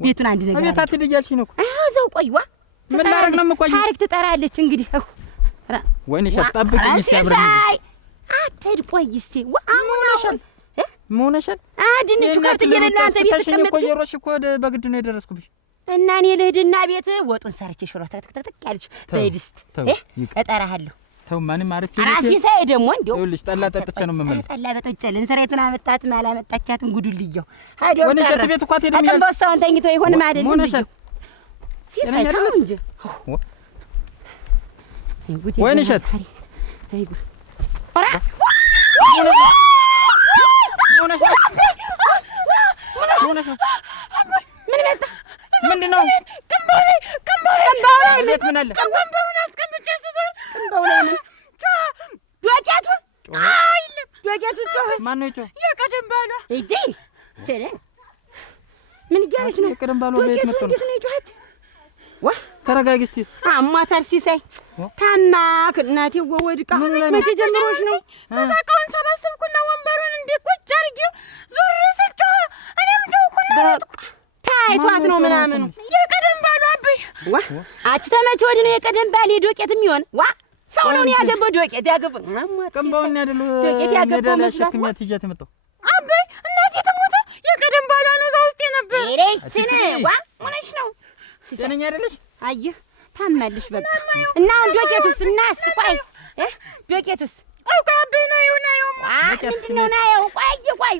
ቤቱን አንድ ነገር እኔ ታትል እያልሽ ነው። እዛው ቆይዋ ምን ላደርግ ነው የምቆይ? ታሪክ ትጠራለች እንግዲህ። ወይኔ ሸጣብኝ እስቲ አብረን አትሄድ ቆይ እስቲ ሞነሻል ድንቹ ከብት እየበላሁ አንተ ቤት ተቀመጥክ። ቆየሮሽ እኮ በግድ ነው የደረስኩብሽ። እና እኔ ልሂድና ቤት ወጡን ሰርቼ ሽሮ ተክተክ ያለች በድስት እጠራሃለሁ። ተው ማንም አርፍ ራሴ ሳይ ደግሞ እንደው ይኸውልሽ ጠላ ጠጥቼ ነው የምመለስ። ጠላ በጠጨልን ሰሬቱን አመጣትም አላመጣቻትም ጉዱልየው ሀዶ ወነሸት ቤት እኮ አትሄድም ይላል። አጥንቶሳውን ተኝቶ ይሆንም አይደል ሞነሻል ሲሳይ ተው እንጂ ወነሸት ኦራ ምን መጣ? ምንድነው? ቅንባው እንዴት ምን አለ? ቅንባውን አስቀምጬ ስዞር ቅንባው ላይ ምን ዶቄቱ አይልም ዶቄቱ ጮኸ። ማን ነው ጮኸ? የቀደም ባሏ እጂ ተለ ምን እያለች ነው? የቀደም ባሏ ቤት መጥቶ ነው። እንዴት ነው የጮኸች? ዋ ተረጋጊ እስቲ። አሟታል ሲሳይ ታማክ እናቴ ወወድቃ መቼ ጀምሮሽ ነው? ተሳቀውን ሰባስብኩና ወንበሩን እንደ ቁጭ አድርጌው ዞር ስል ጮኸ። እኔም ጮኸኩና በቃ ታይቷት ነው ምናምኑ የቀደም ባሏ አብይ ዋ አቺ ተመቼ ወዲህ ነው የቀደም ባል ዶቄት የሚሆን ዋ ሰው ነው ያገባው ዶቄት ያገባው ቀንባውን ያደሉ ዶቄት ያገባው መስራት ከሚያት ይጃት የመጣው አብይ እናቴ ተሞተ የቀደም ባሏ ነው እዛ ውስጥ የነበር እሬ ዋ ሆነሽ ነው ጤነኛ አይደለሽ? አየህ ታማልሽ በቃ እና ዶቄቱስ እና ስቋይ ዶቄቱስ ቆይ አብይ ነው ይሁን ምንድነው ነው ቆይ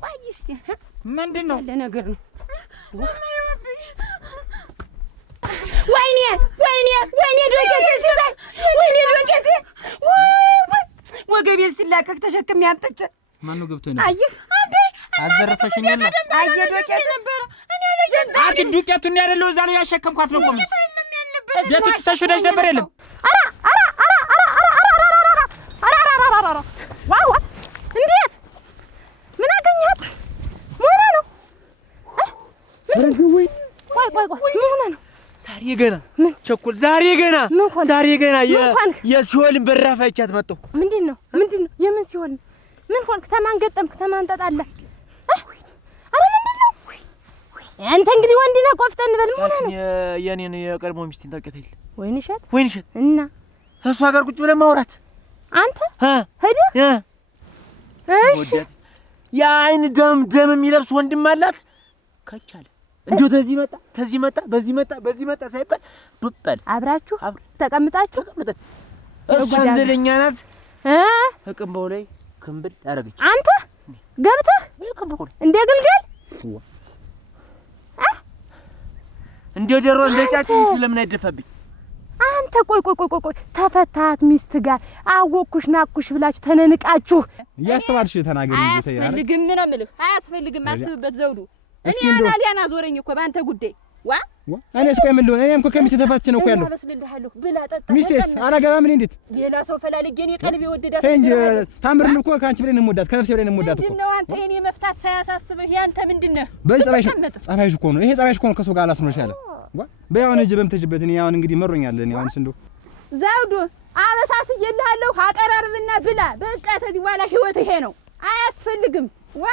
ቆይ እስቲ ምንድነው ለነገር ነው ወይኔ ዶቄቴ ሲሳይ ወይኔ ዶቄቴ ወገቤ ስትላቀቅ ተሸክሜ አምጥቼ ማን ነው ገብቶ ነው? አየህ አዘረፈሽኛል። አየህ ዶቄቴ ነበር እኔ ለጀን አንቺ ዱቄቱን ያደለው እዛ ነው ያሸከምኳት ነው ቆም ቤቱ ተሽደሽ ነበር የለም ዋው እንዴት ምን አገኘት ሞራ ነው ወይ ምን ሆነ ነው ዛሬ ገና የሲኦልን በራፍ አይቻት መጣሁ። ምንድነው የምን ሲኦል ምን ሆንክ? ተማን ገጠምክ? ተማን ተጣላህ? አረ ምንድነው አንተ እንግዲህ ወንድ ነህ ቆፍጠን በል ምን ሆነ? የኔን የቀድሞ ሚስቴን ታውቂያት የለ ወይንሸት እና እሷ ጋር ቁጭ ብለን ማውራት አንተ ሄደ እሺ የአይን ደም የሚለብስ ወንድም አላት ከቻለ እንዴው በዚህ መጣ ሳይባል ብበል አብራችሁ ተቀምጣችሁ እሷም ዘለኛ ናት ከቅንባው ላይ ክንብል አረገች። አንተ ገብተህ እንደ ግልገል እንደ ደሮ እንደ ጫጭ ሚስት ለምን አይደፋብኝ? አንተ ቆይ ተፈታት ሚስት ጋር አወኩሽ ናኩሽ ብላችሁ ተነንቃችሁ እያስተባልሽ ተናገሪ እንጂ ተያረ አያስፈልግም ነው የምልህ። አያስፈልግም አስብበት ዘውዱ። እኔ አናሊያና ዞረኝ እኮ ባንተ ጉዳይ ዋ እኔስ ቆይ ምን ልሆን? እኔም እኮ ከሚስቴ ተፋትቼ ነው እኮ ያለው። አበስልልሃለሁ ብላ ጠጣ። ሚስቴስ አላገባም። ምን እንዴት ሌላ ሰው ፈላልጌ እኔ ቀልቤ ወደዳት እንጂ ታምርን እኮ ካንቺ በላይ ነው የምወዳት፣ ከነፍሴ በላይ ነው የምወዳት እኮ። ምንድነው አንተ የኔ መፍታት ሳያሳስብህ ያንተ ምንድነው? በዚህ ጸባይሽ እኮ ነው። ይሄ ጸባይሽ እኮ ነው ከሰው ጋር አላስኖርሽ ያለ ዋ በያውን እጅ በምትጅበት እኔ አሁን እንግዲህ መሮኛል። እኔ አሁን እንደው ዘውዱ አበሳስዬልሃለሁ። አቀራርብና ብላ በቃ። ከዚህ በኋላ ህይወት ይሄ ነው። አያስፈልግም ዋ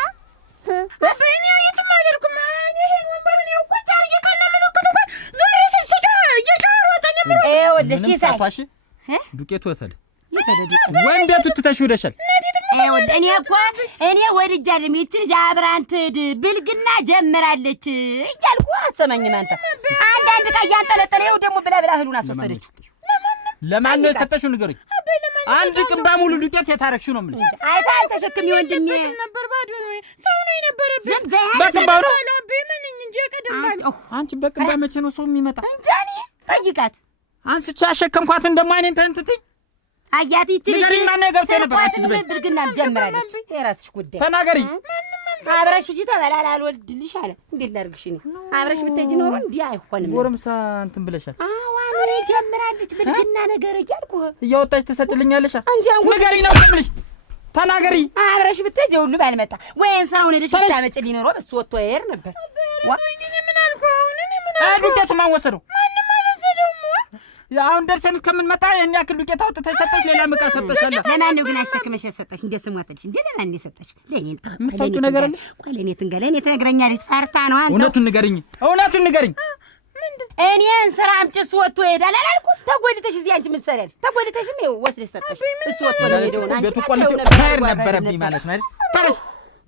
በእኔ የትም አልሄድኩም። እኔ ይሄን ወንበር ነው ቁጭ አድርጌ ከነምልክቱ ጋር ዞር ስል ስጋ እየጫወተኝ ነው። ወደ ሲሳይ ዱቄት ወተለ ወንደቱ ትተሽው ደሻል። እኔ ወድጄ አይደለም ይቺ ልጅ አብራን ትድ ብልግና ጀምራለች እያልኩ አትሰማኝም አንተ። አንዳንድ ዕቃ እያንጠለጠለ ይኸው ደግሞ ብላ እህሉን አስወሰደችው። ለማን ነው የሰጠሽው ንገረኝ። አንድ ቅንባ ሙሉ ዱቄት የታረክሽው ነው የምልሽ። አይታል ተሸክሚ ወንድሜ ነበር ባዶ ነው ሰው ነው የነበረብኝ። በቅንባው ነው ምን እንጂ ቀደምባል። አንቺ በቅንባ መቼ ነው ሰው የሚመጣ? እንጃ እኔ ጠይቃት። አንቺ አሸከምኳት እንደማ አይኔን ተንትቲ አያት ይችላል ንገሪኝ ማን ነገር ነበር አትዝበይ ብርግናም ጀምራለች የራስሽ ጉዳይ ተናገሪ አብረሽ እጂ ተበላላ አልወልድልሽ አለ እንዴት ላድርግሽ እኔ አብረሽ ብትሄጂ ኖሮ እንዲህ አይሆንም ጎረምሳ እንትን ብለሻል አዋኔ ጀምራለች ብልጅና ነገር እያልኩ እያወጣሽ ተሰጭልኛለሽ ንገሪኝ ነው ብለሽ ተናገሪ አብረሽ ብትሄጂ ሁሉ ባልመጣ ወይን ስራውን ሄደሽ ታመጭልኝ ኖሮ እሱ ወጥቶ ይሄር ነበር ምን አልኩ አሁን እኔ ምን አልኩ ዱቄቱ ማን ወሰደው ማንም አልወሰደውም አሁን ደርሰን እስከምንመጣ የኛ ክል ዱቄት አውጥተሽ ሰጠሽ ሌላ ምቃ ሰጠሻለ ለማን ነው ግን አሸክመሽ ሰጠሽ እንደ ስሟ ተልሽ እንደ ለማን ነው ሰጠሽ ለኔ ምታውቁ ነገር አለ ቆይ ለኔ ትንገለኔ ትነግረኛለሽ ፈርታ ነው አንተ እውነቱን ንገሪኝ እኔን ስራ አምጪስ ወጥቶ ይሄዳል አላልኩት ተጎድተሽ እዚህ አንቺ የምትሰሪያለሽ ተጎድተሽም ይኸው ወስደሽ ሰጠሽ እሱ ወጥቶ ነው ሄደው አንቺ ቤቱ ቆልፍ ታይር ነበረብኝ ማለት ነው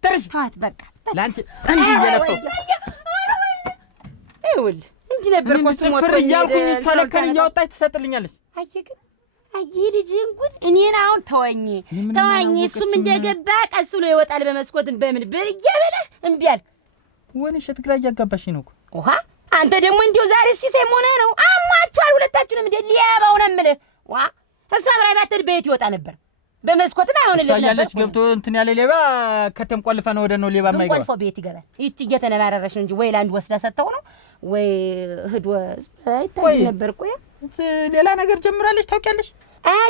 ተረሽ ተዋት በቃ ላንቺ እንዴ እየለፈው ይኸውልህ እንጂ ነበር እኮ እሱ ወጥቶ እያልኩኝ ሰለከን እያወጣች ትሰጥልኛለሽ አየህ ልጅን ጉድ እኔን አሁን ተወኝ እሱም እንደገባ ቀስ ብሎ ይወጣል በመስኮትን በምን ብርዬ ብለህ እምቢ አልክ ወንሸት ግራ እያጋባሽኝ ነው እኮ ውሃ አንተ ደግሞ እንዲው ዛሬ ሲሰም ሆነ ነው አሟቻል ሁለታችንም እንደ ሊያባው ነው የምልህ ዋ እሷ አብራይ ባትል ቤት ይወጣ ነበር በመስኮትም አይሆንልህ ነበር ያለች ገብቶ እንትን ያለ ሌባ ከተም ቆልፈ ነው ወደ ነው ሌባ የማይገባ ቆልፎ ቤት ይገባል ይቺ እየተነባረረሽ ነው እንጂ ወይ ላንድ ወስዳ ሰጠው ነው ወይ ህዶ አይታይ ነበር እኮ ሌላ ነገር ጀምራለች ታውቂያለሽ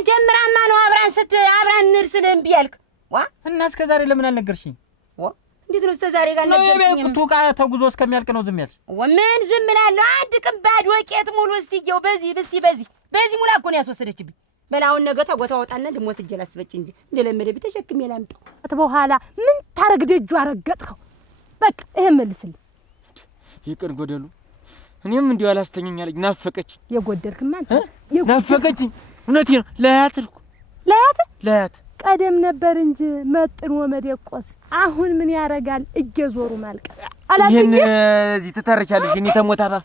ጀምራማ ነው አብራን እንርስል እምቢ አልክ ዋ እና እስከ ዛሬ ለምን አልነገርሽኝ ዋ እንዴት ነው እስከ ዛሬ ጋር ነገርሽኝ ነው ቱቃ ተጉዞ እስከሚያልቅ ነው ዝም ያልሽ ወምን ዝም እላለሁ አንድ ቅባድ ወቄት ሙሉ እስቲየው በዚህ ሙላ እኮ ነው ያስወሰደችብኝ በላውን ነገ ተጎታ ወጣና ደሞ ወስጄ ላስበጭ እንጂ እንደለመደብኝ ተሸክሜ ላምጣው በኋላ ምን ታረግ ደጁ አረገጥከው በቃ ይሄ መልስልኝ ይቅር ጎደሉ እኔም እንዲው አላስተኛኛለኝ ናፈቀች የጎደልክማ አንተ ናፈቀችኝ እውነቴ ነው ለያት ቀደም ነበር እንጂ መጥኖ መደቆስ አሁን ምን ያረጋል እየዞሩ ማልቀስ አላየኝ እዚህ ትተርቻለሽ እኔ ተሞታባ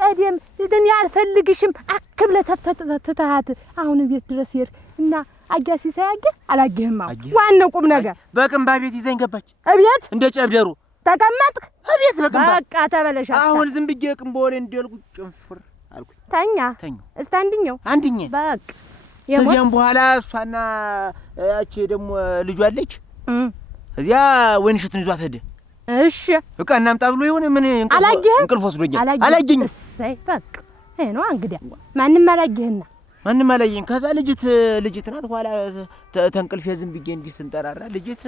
ቀደም እኔ አልፈልግሽም አክብለ ተፍተታት አሁን ቤት ድረስ ይር እና አጋሲ ሳያገ አላገህማ ዋናው ቁም ነገር በቅንባ ቤት ይዘኝ ገባች እቤት እንደ ጨብደሩ ተቀመጥክ እቤት በቃ ተበለሻ አሁን ዝም ብዬ ቅንቦ ወለ እንደልኩ ጭንፍር አልኩኝ ተኛ እስቲ አንድኛው በቃ ከዚያም በኋላ እሷና ያቺ ደግሞ ልጇ አለች እዚያ ወንሽትን ይዟት ሄደ እሺ በቃ እናምጣ ብሎ ይሁን ምን እንቅልፍ ወስዶኛል አላየኝ እሰይ በቃ ይሄ ነው እንግዲህ ማንም አላየኝ ከዛ ልጅት ናት ኋላ ተንቅልፍ ዝም ብዬ እንዲህ ስንጠራራ ልጅት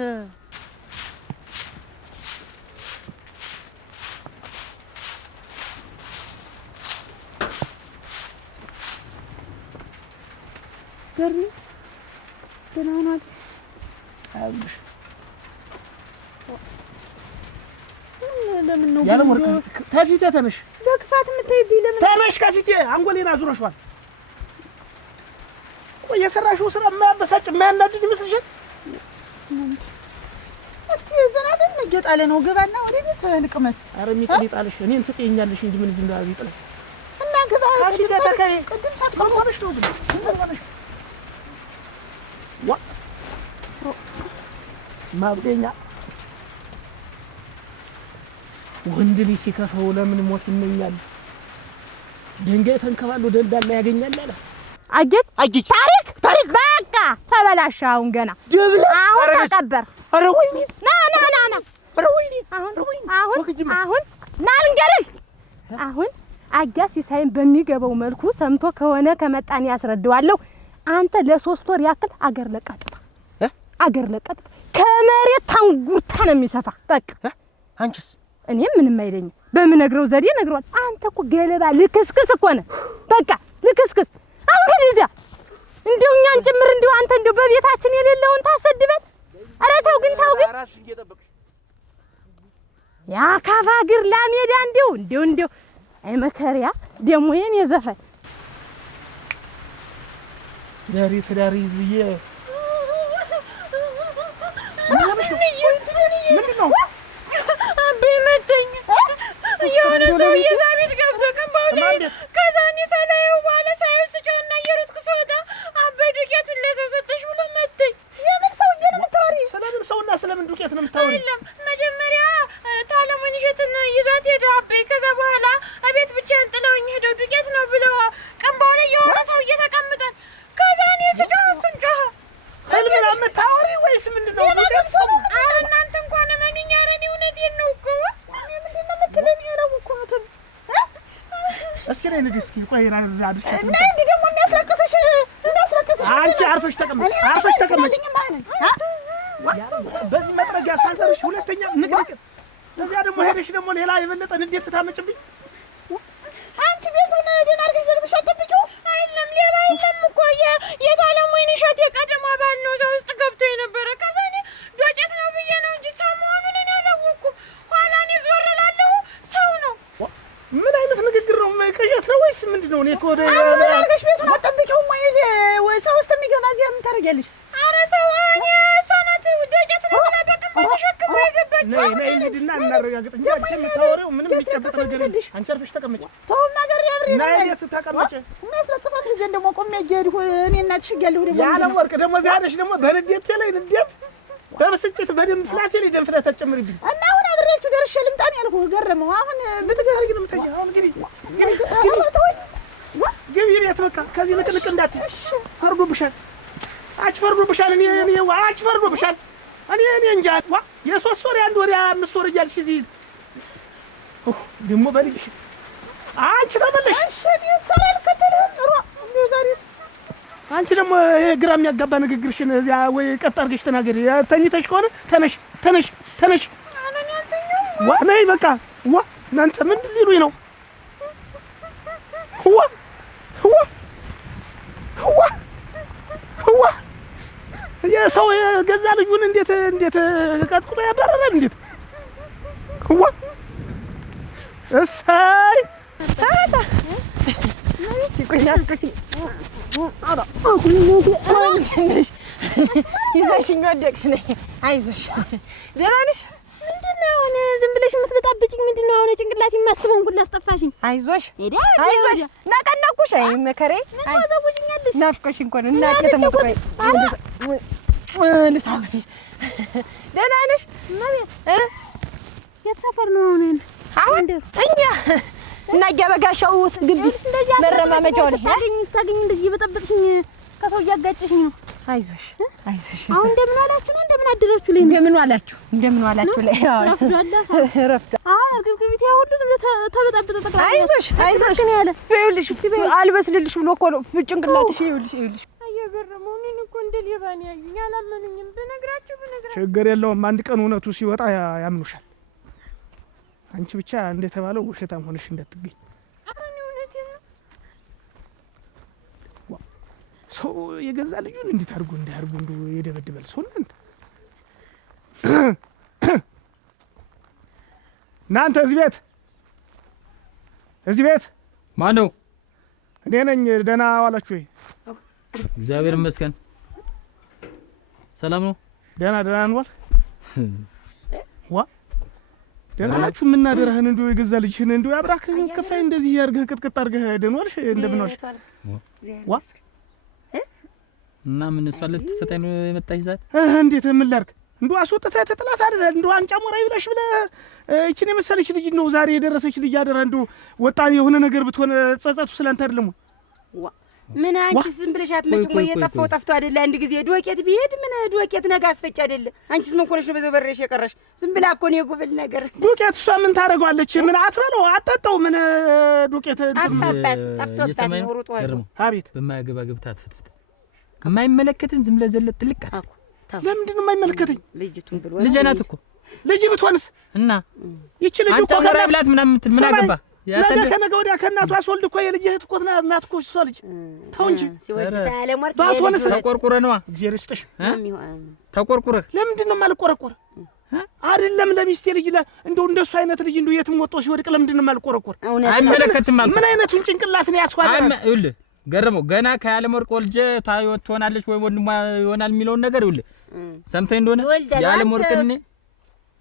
ገርኒ ደናናት አብሽ ለምን ነው ያለ ወርቅ ከፊቴ ተነሽ በክፋት የምትሄጂው ለምን ተነሽ ከፊቴ አንጎሌን አዙረሽዋል ቆይ የሰራሽው ስራ የማያበሳጭ የማያናድድ ይመስልሻል እስቲ ዘናበን ነጌጣለ ነው ገባና ወደ ቤት ልቅመስ ኧረ ሚጥል ይጣልሽ እኔን ትጤኛለሽ እንጂ ምን ዝም ብላ ይጥል እና ገባ ከፊቴ ተከይ ቅድም ሳትቀርሶሽ ነው ግን ዋ ማብደኛ ወንድ ልጅ ሲከፋው ለምን ሞት ይመኛል ድንጋይ ተንከባሎ ደልዳላ ያገኛል አለ አጌት ታሪክ በቃ ተበላሽ አሁን ገና አሁን ተቀበር ኧረ ወይኔ ና ኧረ ወይኔ አሁን ና ልንገርህ አሁን አጋስ ሲሳይን በሚገባው መልኩ ሰምቶ ከሆነ ከመጣን ያስረዳዋለሁ አንተ ለ3 ወር ያክል አገር ለቀጥ ከመሬት ታንጉርታ ነው የሚሰፋ በቃ አንቺስ እኔም ምንም አይደኝም በምነግረው ዘዴ ነግሯል አንተ እኮ ገለባ ልክስክስ እኮ ነህ በቃ ልክስክስ አሁን እዚያ እንደው እኛን ጭምር እንደው አንተ እንደው በቤታችን የሌለውን ታሰድበን ኧረ ተው ግን ያ ካፋ ግር ላሜዳ እንደው አይ መከሪያ ደሞ የኔ ዘፈን ዛሬ ትዳር ይዝዬ ምንድነው አቤ መተኝ የሆነ ሰው የዛቤት ገብቶ ቀባው ላይ ከዛኔ ሳላየው በኋላ ሳይወስጨውና እየሮጥኩ ስወጣ አቤ ዱቄቱን ለሰው ሰጠሽ ብሎ መተኝ የምን ሰውዬ ነው የምታወሪ ስለምን ሰውና ስለምን ዱቄት ነው የምታወሪ አይደለም መጀመሪያ ታለሙን ይሸትን ይዟት ሄደ አቤ ከዛ በኋላ አቤት ብቻዬን ጥለውኝ ሄደው ዱቄት ነው ብሎ ቀባው ላይ የሆነ ሰው እየተቀመጠ ከዛኔ ስጨው የምታወሪ ወይስ ምንድን ነው? እናንተ እንኳን እመኑኝ፣ ኧረ እኔ እውነቴን ነው እኮ። ምንድን ነው የምትለኝ? ያላወኩትም እስኪ ነይ እንሂድ እስኪ። ቆይ አድርሻት እና እንዲህ ደግሞ የሚያስለቅስሽ አንቺ አርፈሽ ተቀመጭ፣ አርፈሽ ተቀመጭ። በዚህ መጥረጊያ ሳልጠርሽ ሁለተኛ ንቅንቅ። እዚያ ደግሞ ሄደሽ ደግሞ ሌላ የበለጠ ንዴት ታመጭብኝ። አንቺ ቤቱን ደህና አድርገሽ ዘግተሽ አትጠብቂው። አይደለም ሌባ የለም እኮ የታለም ወይን እሸት የቀደማ ባል ነው እዛ ውስጥ ገብቶ የነበረ። ከዛ እኔ ዶጨት ነው ብዬ ነው እንጂ ሰው መሆኑን እኔ አላወኩም። ኋላ እኔ ዞር እላለሁ ሰው ነው። ምን አይነት ንግግር ነው? ቅዠት ነው ወይስ ምንድን ነው? እኔ እኮ ወደ አንቺ ደህና አድርገሽ ቤቱን አትጠብቂውም ወይ ሰው ውስጥ የሚገባ እዚያ ምን ታደርጊያለሽ? ኧረ ሰው እኔ እሷ ናት ዶጨት ነው ብላ በቅማ ተሸክማ የገባችው። ነይ እንሂድና እናረጋግጥ እንጂ አንቺ የምታወሪው ምንም የሚጨበጥ ነገር የለም። አንቺ አርፈሽ ተቀመጭ። ተውም ነገር ያብሬ ነው ነይ የት ተቀመጭ። የሚያስለቅሳት ልጄን ደግሞ ቆሜ እየሄድኩ እኔ እናትሽ እያለሁ ደግሞ የዓለም ወርቅ ደግሞ እዚያ ሄደሽ ደግሞ በንዴት ላይ ንዴት፣ በብስጭት በደም ፍላቴ ላይ ደም ፍላት አትጨምሪብኝ። እና አሁን አብሬያችሁ ደርሼ ልምጣ ነው ያልኩህ። ገረመው አሁን ብትገርግ ነው የምታየው። አሁን ግቢ ግቢ ቤት በቃ ከዚህ ንቅንቅ እንዳትይ። ፈርዶብሻል፣ አንቺ ፈርዶብሻል። እኔ አንቺ ፈርዶብሻል። እኔ እንጃ የሶስት ወር የአንድ ወር የአምስት ወር እያልሽ እዚህ ደግሞ በልጅሽ አንቺ ተመለሽ። እሺ እኔ ሰራል ከተልህም ሮ እንደዛሬስ አንቺ ደግሞ ግራ የሚያጋባ ንግግርሽን እዚያ ወይ ቀጥ አድርገሽ ተናገሪ። ተኝተሽ ከሆነ ተነሽ ተነሽ ተነሽ። ነይ በቃ እናንተ ምንድን ሊሉኝ ነው? የሰው የገዛ ልጁን እንዴት ቀጥቅጦ ያባረራል? እንዴት እሰይ ይዘሽኝ ወደቅሽ። ነይ አይዞሽ። ደህና ነሽ? ምንድን ነው አሁን ዝም ብለሽ የምትበጣብጭኝ? ምንድን ነው አሁን ጭንቅላት የማስበውን ሁሉ አስጠፋሽኝ። አይዞሽ አይዞሽ፣ ነቀነኩሽ። አይ መከሬ ታዘቡሽኛለሽ። ናፍቆሽ እንኳን እናቴ ተሞክረይ ልሳምሽ። ደህና ነሽ? የት ሰፈር ነው አሁን? እኛ እና እያበጋሻው ግቢ መረማመጃው ላይ ታገኝ እንደዚህ እየበጠበጥሽኝ ከሰው እያጋጨሽኝ ነው። አይዞሽ አይዞሽ። አሁን እንደምን ዋላችሁ ነው እንደምን አደራችሁ ላይ እንደምን ዋላችሁ ላይ ረፍዳ አሁን እርግብግቢት ያ ሁሉ ዝም ተበጣበጠ ተቀበለ። አይዞሽ አይዞሽ ነው ያለ። ይኸውልሽ አልበስልልሽ ብሎ እኮ ነው ጭንቅላትሽ። ይኸውልሽ አየገረመው። እኔን እኮ እንደ ሌባ ነው ያዩኝ። አላመኑኝም። ብነግራችሁ ችግር የለውም። አንድ ቀን እውነቱ ሲወጣ ያምኑሻል። አንቺ ብቻ እንደተባለው ውሸታም ሆነሽ እንዳትገኝ። አሁን እውነቴን ነው። ሰው የገዛ ልጁን እንዴት አድርጎ እንደው የደበደበል ሰው እናንተ እዚህ ቤት ማን ነው? እኔ ነኝ። ደህና ዋላችሁ ወይ? እግዚአብሔር ይመስገን። ሰላም ነው? ደህና እንዋል። ደህና ናችሁ? ምን አደረህን? እንደው የገዛ ልጅህን እንደው ያብራክ ከፋይ እንደዚህ ያርገህ ቅጥቅጥ አድርገህ ደህና ዋልሽ? እንደምን ዋልሽ? እና ምን እሷ ልትሰጠኝ ነው የመጣሽ ዛሬ? እንዴት ምን ላድርግ? እንደው አስወጥተህ ተጥላት አይደል? እንደው አንጫ ሞራይ ብለሽ ብለህ እቺን የመሰለች ልጅ እንደው ዛሬ የደረሰች ልጅ አደረ እንደው ወጣ የሆነ ነገር ብትሆን ጸጸቱ ስላንተ አይደለም። ምን አንቺ ዝም ብለሽ አትመጭም ወይ? የጠፋው ጠፍቶ አይደለ? አንድ ጊዜ ዱቄት ቢሄድ ምን ዱቄት ነገ አስፈጭ አይደለ? አንቺስ ምን ኮነሽ ነው በዘው በረሽ የቀረሽ? ዝም ብላ እኮ ነው የጉብል ነገር። ዱቄት እሷ ምን ታደርገዋለች? ምን አትበለው አትጠጣው። ምን ዱቄት ጠፋባት ጠፍቶባት ነው ሩጥ ወይ? አቤት በማያገባ ግብታ አትፍትፍት። የማይመለከትን ዝም ብለህ ዘለጥ ጥልቅ አልኩ። ለምንድን ነው የማይመለከተኝ? ልጅቱን ብሎ ልጅ ናት እኮ። ልጅ ብትሆንስ እና ይቺ ልጅ እኮ አንተ ወራ ብላት ምናምን የምትል ምን አገባ? ነገ ከነገ ወዲያ ከእናቷ አስወልድ እኮ የልጅ እህት እኮ ናት እኮ እሷ ልጅ። ተው እንጂ ሲወልድ ያለም ወርቅ ባትሆንስ ተቆርቁረህ ነዋ። እግዚአብሔር ይስጥሽ። ተቆርቁረህ ለምንድን ነው የማልቆረቆር? አይደለም ለሚስቴ ልጅ እንደው እንደሱ አይነት ልጅ እንደው የትም ወጥቶ ሲወድቅ ለምንድን ነው የማልቆረቆር? አይመለከትም አልኩ። ምን አይነቱን ጭንቅላት ነው ያስኳል? ይኸውልህ ገረመው ገና ከያለም ወርቅ ወልጄ ትሆናለች ወይ ወንድሟ ይሆናል የሚለውን ነገር ይኸውልህ ሰምተኝ እንደሆነ ያለም ወርቅን እኔ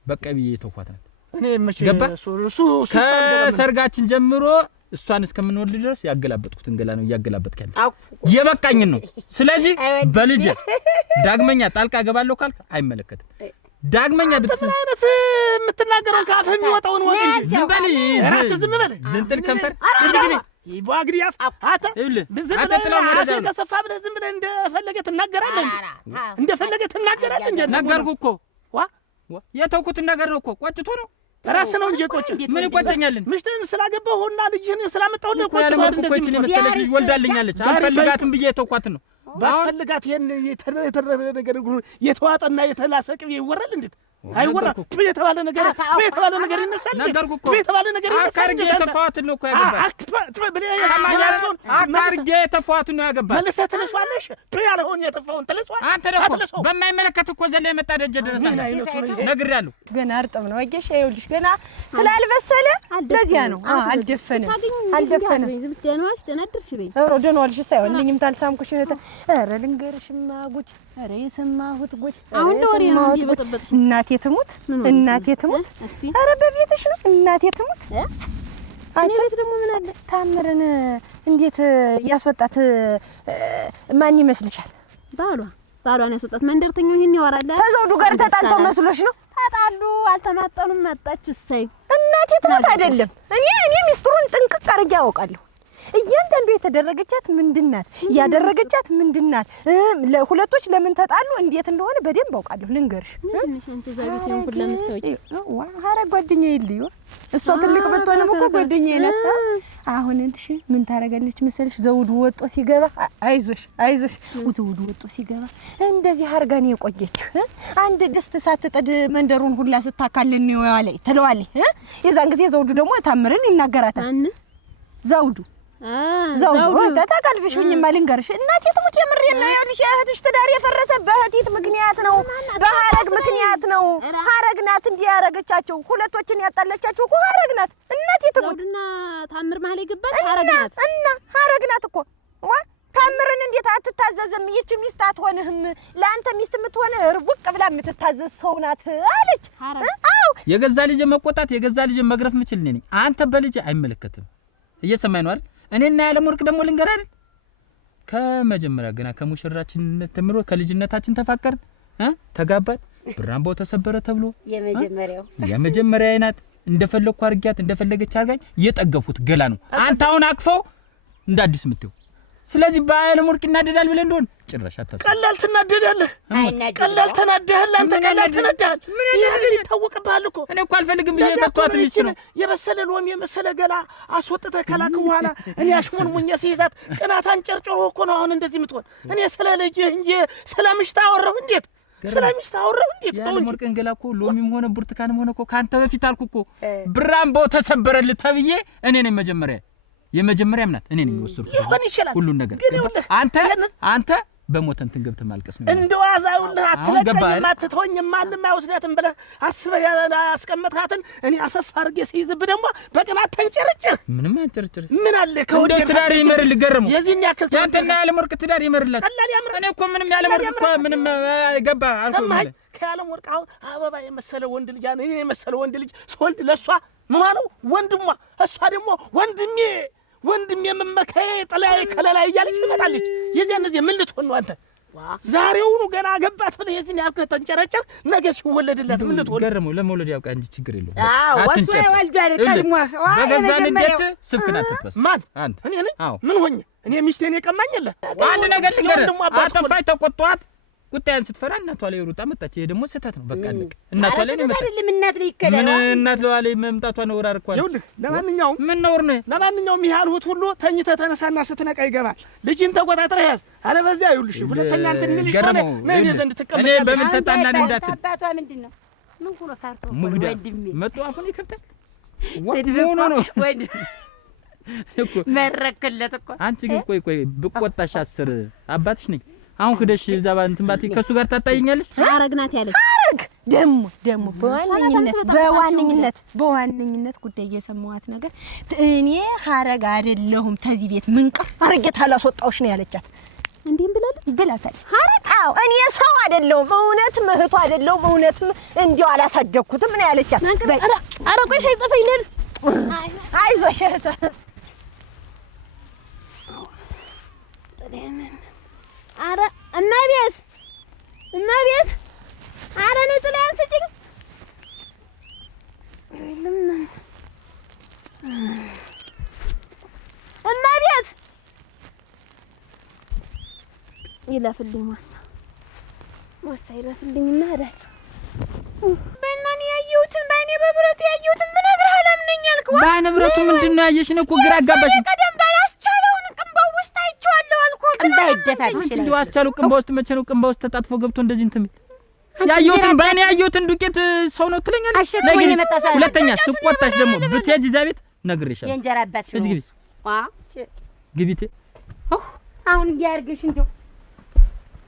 በቃ ብዬ ተውኳት ናት። እኔ መቼ እሱ ከሰርጋችን ጀምሮ እሷን እስከምንወልድ ድረስ ያገላበጥኩትን ገላ ነው እያገላበጥክ ያለ የበቃኝን ነው። ስለዚህ በልጅ ዳግመኛ ጣልቃ ገባለሁ ካልክ አይመለከትም። ዳግመኛ አይነት የምትናገረው ካፍህ የሚወጣውን ወጥ እንጂ ዝም በል ራስህ ዝም በል። ዝንጥል ከንፈር ይባግሪያፍ አታ አትጥለው ወደዛ ከሰፋ ብለህ ዝም ብለህ እንደፈለገ ትናገራለህ እንደፈለገ ትናገራለህ እንጂ ነገርኩ እኮ ዋ የተውኩትን ነገር ነው እኮ ቆጭቶ ነው ራስ ነው እንጂ ቆጭ ምን ይቆጨኛል ምሽትን ስላገባሁና ልጅህን ስላመጣሁልህ ቆጭ ነው እንደዚህ ምን መሰለሽ ልጅ ወልዳልኛለች አልፈልጋትም ብዬ የተውኳት ነው ባትፈልጋት ይሄን የተረረ ነገር የተዋጠና የተላሰ ቅቤ ይወራል እንዴ አይወራ ቅቤ የተባለ ነገር ይነሳል ነገርኩ እኮ ቅቤ የተባለ ነገር ይነሳል አካርጌ የተፋዋት ነው እኮ ያገባል አካርጌ የተፋዋት ነው ያገባል መልሰህ ትለሷለሽ ቅቤ ያለውን የተፋውን ትለሷል አንተ ደግሞ በማይመለከት እኮ ዘለ የመጣ ደጀ ደረሰኝ ነግሬያለሁ ገና እርጥም ነው አየሽ ይኸውልሽ ገና ስላልበሰለ ለዚያ ነው አልደፈነም ዝም ትያነዋሽ ደናድርሽ በይ ደናዋልሽ ሳይሆን ልኝም ታልሳምኩሽ ኧረ ልንገርሽማ ጉድ ኧረ የሰማሁት ጉድ አሁን ወሬ ነው ይበጠበጥሽ እናቴ ትሙት ኧረ በቤትሽ ነው እናቴ ትሙት አንቺ ደግሞ ምን አለ ታምርን እንዴት ያስወጣት ማን ይመስልሻል ባሏን ያስወጣት መንደርተኛው ይሄን ያወራል ተዘውዱ ጋር ተጣልተው መስሎሽ ነው ተጣሉ አልተማጠኑም መጣች እሰይ እናቴ ትሙት አይደለም እኔ ሚስጥሩን ጥንቅቅ አድርጌ አውቃለሁ እያንዳንዱ የተደረገቻት ምንድናት ያደረገቻት ምንድናት ለሁለቶች ለምን ተጣሉ እንዴት እንደሆነ በደንብ አውቃለሁ ልንገርሽ አንተ ዛሬት ነው ሁሉ ለምትወጪ ኧረ ጓደኛዬ ይልዩ እሷ ትልቅ ብትሆንም እኮ ጓደኛዬ ናት አሁን እንድሽ ምን ታረጋለች መሰለሽ ዘውዱ ወጦ ሲገባ አይዞሽ ዘውዱ ወጦ ሲገባ እንደዚህ አርጋኔ የቆየች አንድ ድስት ሳትጥድ መንደሩን ሁላ ስታካልን ነው ያለኝ ትለዋለች የዛን ጊዜ ዘውዱ ደግሞ ታምርን ይናገራታል ዘውዱ ተታቀልብሽኝ ማልንገርሽ እናቴ ትሙት የምሬን ነው ያልሽ እህትሽ ትዳር የፈረሰ በእህቲት ምክንያት ነው በሐረግ ምክንያት ነው ሐረግ ናት እንዲያረጋቻቸው ሁለቶችን ያጣለቻቸው እኮ ሐረግ ናት እናቴ ትሙትና ታምር ማህሌ ገባች ሐረግ ናት እና ሐረግ ናት እኮ ታምርን እንዴት አትታዘዝም ይቺ ሚስት አትሆንህም ለአንተ ሚስት የምትሆነ ርቡቅ ብላ የምትታዘዝ ሰው ናት አለች አው የገዛ ልጅ መቆጣት የገዛ ልጅ መግረፍ ምችል ነኝ አንተ በልጅ አይመለከትም እየሰማኝ ነው አይደል እኔና ያለም ወርቅ ደግሞ ልንገር አይደል ከመጀመሪያ ገና ከሙሽራችን ተምሮ ከልጅነታችን ተፋቀርን ተጋባን ብራምባው ተሰበረ ተብሎ የመጀመሪያ አይናት እንደፈለኩ አርጊያት እንደፈለገች አርጋኝ የጠገፉት ገላ ነው አንተ አሁን አቅፈው እንዳዲስ ምትው ስለዚህ ባያለም ወርቅ እናደዳል ብለ እንደሆነ ጭራሽ አታስብ ቀላል ትናደዳለህ ቀላል ተናደሃል አንተ ቀላል ተናደሃል ምን ያለህ ይታወቅብሃል እኮ እኔ እኮ አልፈልግም ብዬ ፈቷት ሚስት ነው የበሰለ ሎሚ የመሰለ ገላ አስወጥተህ ከላክ በኋላ እኔ አሽሞንሙኝ ሲይዛት ቅናት አንጨርጭሮ እኮ ነው አሁን እንደዚህ ምትሆን እኔ ስለ ልጅ እንጂ ስለ ምሽት አወራሁ እንዴት ስለሚስት አወራሁ እንዴት ያለ ወርቅን ገላ እኮ ሎሚም ሆነ ብርቱካንም ሆነ እኮ ካንተ በፊት አልኩ እኮ ብራምባው ተሰበረልህ ተብዬ እኔ ነኝ የመጀመሪያ ምናት እኔ ነኝ ወስርኩ ሁሉን ነገር አንተ በሞተን ትንገብተ ማልቀስ ነው እንደው አዛውልህ አትለቀኝም አትተወኝም ማንም አይወስዳትም ብለህ አስበህ ያስቀመጥካትን እኔ አፈፍ አድርጌ ሲይዝብህ ደግሞ በቅናት ተንጨርጭር ምንም አንጨርጭር ምን አለ ከወደ ትዳር ይመርል ገረመው የዚህን ያክል ያንተና ያለም ወርቅ ትዳር ይመርላት እኔ እኮ ምንም ያለም ወርቅ እኮ ምንም ገባ አልኩ ከያለም ወርቅ አሁን አበባ የመሰለ ወንድ ልጅ እኔ የመሰለ ወንድ ልጅ ሶልድ ለሷ ምን ነው ወንድሟ እሷ ደግሞ ወንድሜ መመከይ ጥላይ ከለላይ እያለች ትመጣለች የዚያ እነዚህ ምን ልትሆን ነው አንተ ዛሬውኑ ገና ገባት ብለህ የዚህን ያልከ ተንጨረጨር ነገ ሲወለድላት ምን ልትሆን ገረመው ለመውለድ ያውቃ እንጂ ችግር የለውም ወስዋ ይወልዳል ቀድሞ በገዛ ንዴት ስብክና ተጥበስ ማን አንተ እኔ ምን ሆኜ እኔ ሚስቴን የቀማኝለ አንድ ነገር ልንገር አጠፋይ ተቆጣት ቁጣያን ስትፈራ እናቷ ላይ ሩጣ መጣች ይሄ ደግሞ ስህተት ነው በቃ አለቀ እናቷ ላይ ነው አይደለም እናት ላይ ይከለላ ምን እናት ላይ መምጣቷ ነው ወራርኳል ይኸውልህ ለማንኛውም ምን ነው ወርኔ ለማንኛውም ይያልሁት ሁሉ ተኝተህ ተነሳና ስትነቃ ይገባል ልጅን ተቆጣጥረህ ያዝ አለበዚያ ይኸውልሽ ሁለተኛ እንትን ምን ይሆነ ምን ዘንድ ተቀመጥ እኔ በምን ተጣላን እንዳትል አባቷ ምንድነው ምን ሆነ ፈርቶ ወንድሜ መጥቶ አፉን ይከፍታል ነው ወንድ እኮ መረከለት እኮ አንቺ ግን ቆይ ብቆጣሽ 10 አባትሽ ነኝ አሁን ከደሽ ዛባ እንትን ባቲ ከሱ ጋር ታጣይኛለሽ ሐረግ ናት ያለች ሐረግ ደሞ በዋነኝነት ጉዳይ የሰማዋት ነገር እኔ ሐረግ አይደለሁም ተዚህ ቤት ምን ቀር አርጌታ አላስወጣውሽ ነው ያለቻት እንዴም ብላታል ሐረግ አዎ እኔ ሰው አይደለሁም እውነት እህቱ አይደለሁም እውነት እንዲው አላሳደግኩትም ነው ያለቻት ኧረ ቆይ ሳይጠፋኝ ልል አይዞሽ እህት አረ እማቤት አረ እኔ ጥላዬን ስጪኝ እማ ይለፍልኝ ሞሳ ይለፍልኝና እሄዳለሁ። በእናኔ ያየሁትን በእኔ በብረቱ ያየሁትን ምን ነግረህ አላምነኝ አልክ? በንብረቱ ምንድነው ያየሽን እኮ ግራ አጋባሽ። ቀደም ባላስቻለውን ቅንባው ውስጥ አይቼዋለሁ አልኩህ። ቅንባ ይደፋልሽ እንዴ አስቻለው ቅንባው ውስጥ መቼ ነው ቅንባው ውስጥ ተጣጥፎ ገብቶ እንደዚህ እንትን ያየሁትን በእኔ ያየሁትን ዱቄት ሰው ነው ትለኛለሽ? ሁለተኛ ስቆጣሽ ደግሞ ብትሄጂ እዛ ቤት ነግሬሻለሁ። የእንጀራ አባት እዚህ ግቢ ግቢቴ አሁን ያርግሽ እንደው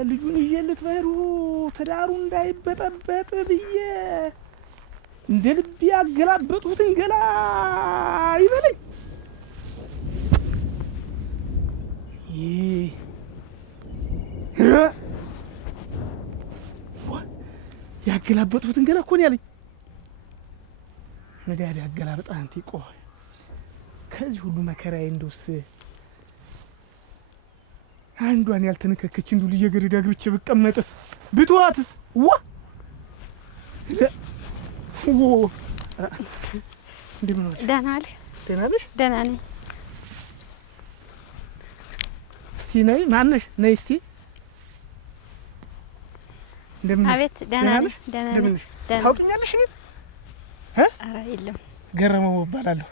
ልጁን ይዤለት በሩ ትዳሩ እንዳይበጠበጥ ብዬ እንደ ልብ ያገላበጡትን ገላ ይበለኝ። ያገላበጡትን ገላ እኮ ነው ያለኝ። መዳድ ያገላበጣ አንተ ቆይ ከዚህ ሁሉ መከራዬ እንደውስ አንዷን ያልተነከከች እንዱ ልጅ ገረዳ ግብቼ በቀመጥስ ብትዋትስ ዋ እንደምን ነው? ደህና ነህ? ደህና ነሽ? ደህና ነኝ። እስቲ ነይ ማነሽ? ነይ እስቲ እንደምን ነሽ? አቤት ደህና ነኝ። ደህና ነኝ። ታውቂኛለሽ? እኔ ኧረ የለም ገረመው እባላለሁ።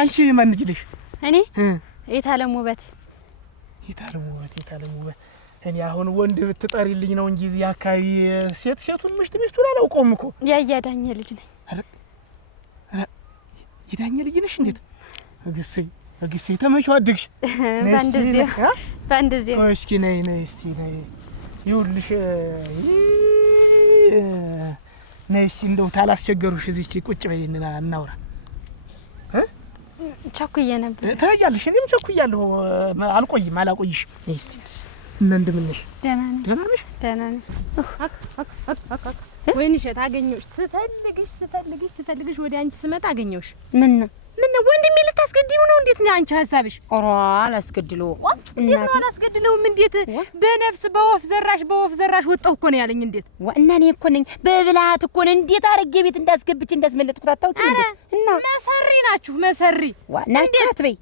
አንቺ ማን ልጅ ነሽ? እኔ የታለም ውበት የታለም ውበት እኔ አሁን ወንድ ብትጠሪልኝ ነው እንጂ እዚህ አካባቢ ሴቱን ሚስቱን አላውቀውም እኮ። ያያዳኘ ልጅ ነኝ። የዳኘ ልጅ ነሽ? እንዴት እግሴ ተመቼው አደግሽ? በአንደዚህ እስኪ ነይ እስቲ ነይ። ይኸውልሽ ነይ እስቲ እንደው ታላስቸገሩሽ እዚህች ቁጭ በይና እናውራ። ቸኩዬ ነበር። ትሄጃለሽ? እኔም ቸኩያለሁ። አልቆይም አላቆይሽም። ነይ እስቲ እና እንደምን ነሽ? ደህና ነሽ? ደህና ነኝ። ወይንሸት አገኘሁሽ። ስትፈልግሽ ወደ አንቺ ስመጣ አገኘሁሽ። ምን ነው ወንድሜ ልታስገድሉ ነው? እንዴት ነው አንቺ ሀሳብሽ? ኦሮ አላስገድለው። እንዴት ነው አላስገድለውም? እንዴት በነፍስ በወፍ ዘራሽ ወጣሁ እኮ ነው ያለኝ። እንዴት እና እኔ እኮ ነኝ በብልሃት እኮ ነው እንዴት አረጌ ቤት እንዳስመለጥኩት አታውቂም እንዴ? እና መሰሪ ናችሁ መሰሪ ናችሁ አትበይ።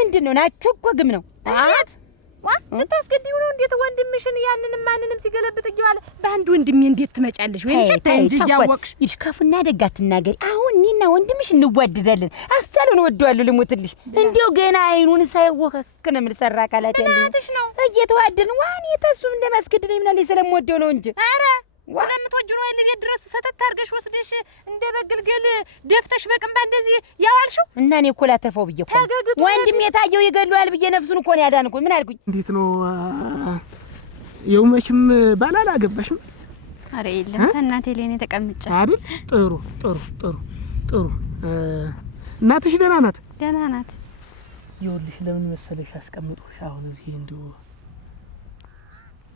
ምንድን ነው ናችሁ እኮ ግም ነው እንዴት ልታስገድዩ ነው? እንዴት ወንድምሽን ያንንም ማንንም ሲገለብጥ እየዋለ በአንድ ወንድሜ እንዴት ትመጫለሽ? ወይ ሸታ እንጂ ያወቅሽ ይድካፉና ደጋ ትናገሪ። አሁን እኔና ወንድምሽ እንዋደዳለን። አስቻለውን ወደዋለሁ ልሞትልሽ። እንዴው ገና አይኑን ሳይወከክ ነው የምልሰራ አካላት ያለኝ ነው እየተዋደድን ዋን የተሱም እንደማስገድደኝ ምናለኝ ስለምወደው ነው እንጂ ኧረ ስለምትወጁ ነው የለ ቤት ድረስ ሰተት አድርገሽ ወስደሽ እንደ በግልገል ደፍተሽ በቅንባ እንደዚህ ያዋልሽው። እና እኔ እኮ ላተርፈው ብዬ እኮ ወንድም የታየው ይገድለዋል ብዬ ነፍሱን እኮ ነው ያዳንኩኝ። ምን አልኩኝ? እንዴት ነው የው መቼም ባላላ አገባሽም? ኧረ የለም ከእናቴ ላይ ነው ተቀምጬ አይደል? ጥሩ እናትሽ ደህና ናት? ደህና ናት። ይኸውልሽ ለምን መሰለሽ አስቀምጡሽ አሁን እዚህ እንደው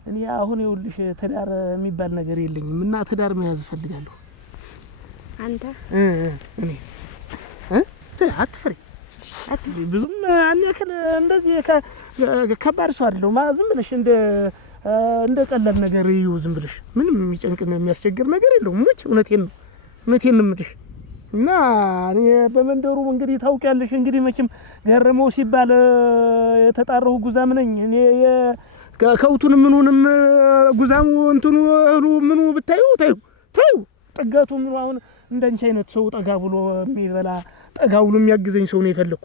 እኔ አሁን ይኸውልሽ ትዳር የሚባል ነገር የለኝም እና ትዳር መያዝ እፈልጋለሁ። አንተ እኔ አትፍሪ ብዙም አንያክል እንደዚህ ከባድ ሰው አይደለሁም። ዝም ብለሽ እንደ ቀላል ነገር ይዩ። ዝም ብለሽ ምንም የሚጨንቅና የሚያስቸግር ነገር የለውም። እውነቴን ነው የምልሽ እና እኔ በመንደሩ እንግዲህ ታውቂያለሽ እንግዲህ መቼም ገረመው ሲባል የተጣራሁ ጉዛም ነኝ እኔ ከውቱን ምኑንም ጉዛሙ እንትኑ ምኑ ብታዩ ታዩ ጥጋቱ ምኑ አሁን እንደንቻ አይነት ሰው ጠጋ ብሎ የሚበላ ጠጋ ብሎ የሚያግዘኝ ሰው ነው የፈለኩ።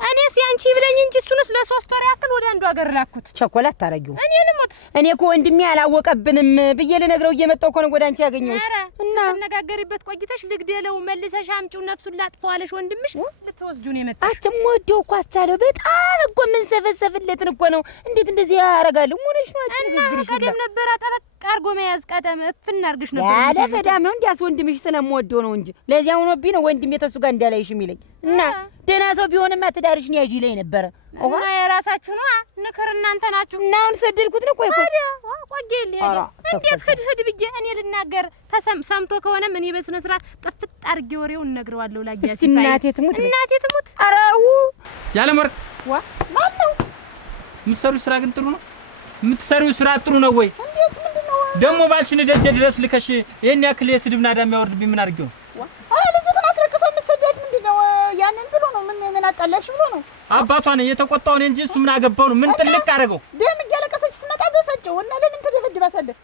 እኔስ ያንቺ ብለኝ እንጂ እሱንስ ለ3 ወር ያክል ወደ አንዱ ሀገር ላኩት። ቸኮላት ታረጊው እኔ ልሞት። እኔ እኮ ወንድሜ አላወቀብንም ብዬ ልነግረው እየመጣሁ እኮ ነው ወደ አንቺ ያገኘሁሽ። እና ስትነጋገሪበት ቆይተሽ ልግደለው መልሰሽ አምጪው ነፍሱን ላጥፈዋለሽ ወንድምሽ ልትወስጁ ነው የመጣሽ። አችም ወዴው እኮ አስቻለው በጣም እኮ ምን ሰፈሰፍለትን እኮ ነው። እንዴት እንደዚህ ያረጋሉ? ሞነሽ ነው አትነግሪሽ። ቀደም ነበር ጠበቅ አርጎ መያዝ ቀደም እፍና አርግሽ ነበር። ያለ ፈዳም ነው እንዲያስ ወንድምሽ ስለምወደው ነው እንጂ ለዚያው ነው ቢነው ወንድሜ ተሱ ጋር እንዳላይሽ የሚለኝ እና ደህና ሰው ቢሆንማ ትዳርሽን ያጂ ላይ ነበር። እና የራሳችሁ ነው ንክር እናንተ ናችሁ። እና አሁን ሰደድኩት ነው። ቆይ ቆየል እንዴት ሂድ ብዬ እኔ ልናገር ሰምቶ ከሆነ ምን በስነ ስርዓት ጥፍጥ አርጌ ወሬውን እነግረዋለሁ። ላጊያሲ ሳይ እናቴ ትሙት አራው ያለመር ማን ነው የምትሰሪው ስራ ግን ጥሩ ነው። የምትሰሪው ስራ ጥሩ ነው ወይ? እንዴት ምንድነው ደግሞ ባልሽን ደጀ ድረስ ልከሽ ይሄን ያክል የስድብ ናዳ የሚያወርድብኝ ምን አድርጌው ነው? ልጅቱን አስለቅሰው የምትሰደድ ምንድነው? ያንን ብሎ ነው ምን አጣላሽ ብሎ ነው አባቷን እየተቆጣው ነው እንጂ እሱ ምን አገባው ነው? ምን ጥልቅ አደረገው? ደም እያለቀሰች ስትመጣ ገሰጨ የምትቆጨው? እና ለምን ትደበድባታለህ?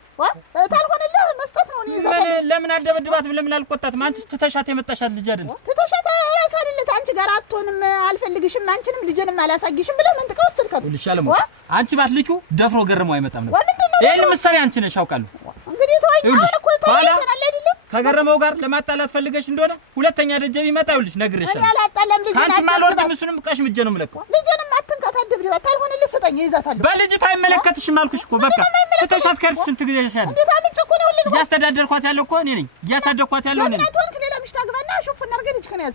ታልሆነልህ መስጠት ነው። እኔ ይዛታለሁ። ለምን አልደበድባትም? ለምን አልቆጣትም? አንቺ ትተሻት የመጣሻት ልጅ አይደል? ትተሻት ያሳልለት አንቺ ጋር አትሆንም፣ አልፈልግሽም፣ አንቺንም ልጄንም አላሳጊሽም ብለህ ምን ትቀወስልከው? ልሻለም አንቺ ባትልኪው ደፍሮ ገረመው አይመጣም ነበር። ይሄን ምሳሌ አንቺ ነሽ አውቃለሁ። እንግዲህ ተወኝ። አሁን እኮ ተወይተናል አይደል? ከገረመው ጋር ለማጣላት ፈልገሽ እንደሆነ ሁለተኛ ደጀ ቢመጣ ይኸውልሽ ነግሬሻለሁ። እኔ አላጣለም። ልጄን አንቺ ማልወርድም እሱንም ቀሽምጄ ነው የምለቀው። ልጄንም አትንካት፣ አትደብድባት። ታልሆነልህ ስጠኝ፣ ይዛታለሁ። በልጅቷ አይመለከትሽም አልኩሽ እኮ በቃ ትተሻት ከርስ ስንት ጊዜ ይሻል። እንዴት አምጪ እኮ ነው ልጅ እያስተዳደርኳት ያለው እኮ እኔ ነኝ፣ እያሳደግኳት ያለው እኔ ነኝ። አንተ ሌላ ምሽት አግባና ሹፍና አድርገን እጅ ከነያዝ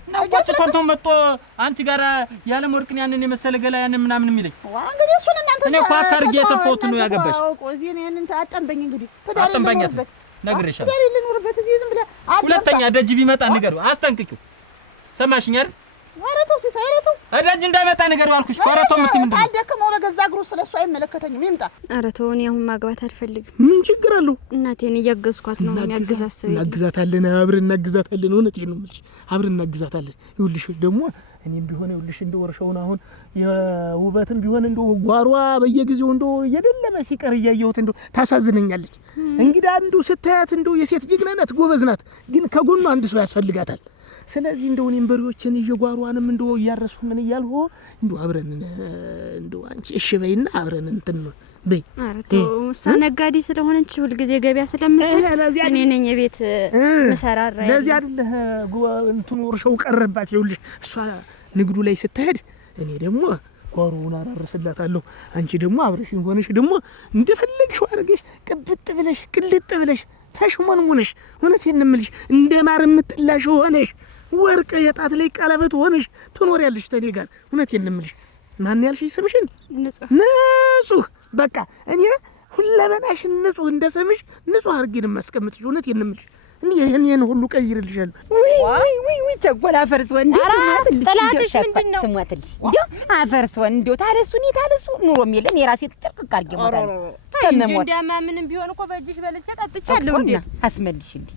ቶንቶ መጥቶ አንቺ ጋር ያለም ወርቅን ያንን የመሰለ ገላ ያንን ምናምን የሚለኝ እንግዲህ እሱን እናንተ እኔ እኮ አካርጌ የተፈውት ነው ያገባሽ። እዚህ ነው ያንን አጠንበኝ እንግዲህ አጠንበኛት ነግሬሻለሁ። ትዳር ልኑርበት እዚህ ዝም ብለህ ሁለተኛ ደጅ ቢመጣ ንገሪው፣ አስጠንቅቂው። ሰማሽኝ አይደል? ኧረ ተው ሲሳይ፣ ኧረ ተው ደጅ እንዳይመጣ ንገሪው አልኩሽ። ኧረ ተው የምትይ ምንድን ነው? አልደከመው በገዛ እግሩ ስለሱ አይመለከተኝም፣ ይምጣ። ኧረ ተው፣ እኔ አሁን ማግባት አልፈልግም። ምን ችግር አለው? እናቴን እያገዝኳት ነው። የሚያግዛት ሰው እናግዛታለን፣ አብረን እናግዛታለን። እውነቴን ነው የምልሽ፣ አብረን እናግዛታለን። ይኸውልሽ ደግሞ እኔም ቢሆን ይኸውልሽ እንደው ወርሻውን አሁን የውበትም ቢሆን እንደው ጓሯ በየጊዜው እንደው እየደለመ ሲቀር እያየሁት እንደው ታሳዝነኛለች። እንግዲህ አንዱ ስታያት እንደው የሴት ጀግና ናት፣ ጎበዝ ናት፣ ግን ከጎኗ አንድ ሰው ያስፈልጋታል። ስለዚህ እንደው እኔም በሬዎችን እየጓሯንም እንደው እያረሱ ምን እያልሁ እንደው አብረን እንደው አንቺ እሺ በይና አብረን እንትን ነው በይ። ኧረ ተው፣ እሷ ነጋዴ ስለሆነች ሁልጊዜ ገበያ ስለምትል እኔ ነኝ የቤት መሰራራ። ለዚህ አይደለ እንትኑ ወርሻው ቀረባት። ይኸውልሽ እሷ ንግዱ ላይ ስትሄድ እኔ ደግሞ ጓሮውን አራርስላታለሁ። አንቺ ደግሞ አብረሽኝ ሆነሽ ደግሞ እንደፈለግሽው አድርገሽ ቅብጥ ብለሽ ቅልጥ ብለሽ ተሽሞንሙነሽ እውነቴን ነው የምልሽ እንደ ማር የምትላሽ ሆነሽ ወርቅ የጣት ላይ ቀለበት ሆነሽ ትኖሪያለሽ ተኔ ጋር። እውነቴን ነው የምልሽ። ማን ያልሽኝ ስምሽን? ንጹህ። በቃ እኔ ሁለመናሽን ንጹህ እንደሰምሽ ንጹህ አድርጌ ነው የማስቀምጥሽ። እውነቴን ነው የምልሽ። እኔ ይሄን ሁሉ ቀይርልሻለሁ። ወይ ቸጎላ ፈርስ ወንድ ጥላትሽ ምንድነው? ስሟትልሽ እንዴ አፈርስ ወንድ ታለሱ ኑሮም የለም የራሴ ጥርቅ አድርጌ ሞታል። እንዴ እንደማ ምንም ቢሆን እኮ በእጅሽ በልቼ ጠጥቻለሁ። እንዴ አስመልሽልኝ።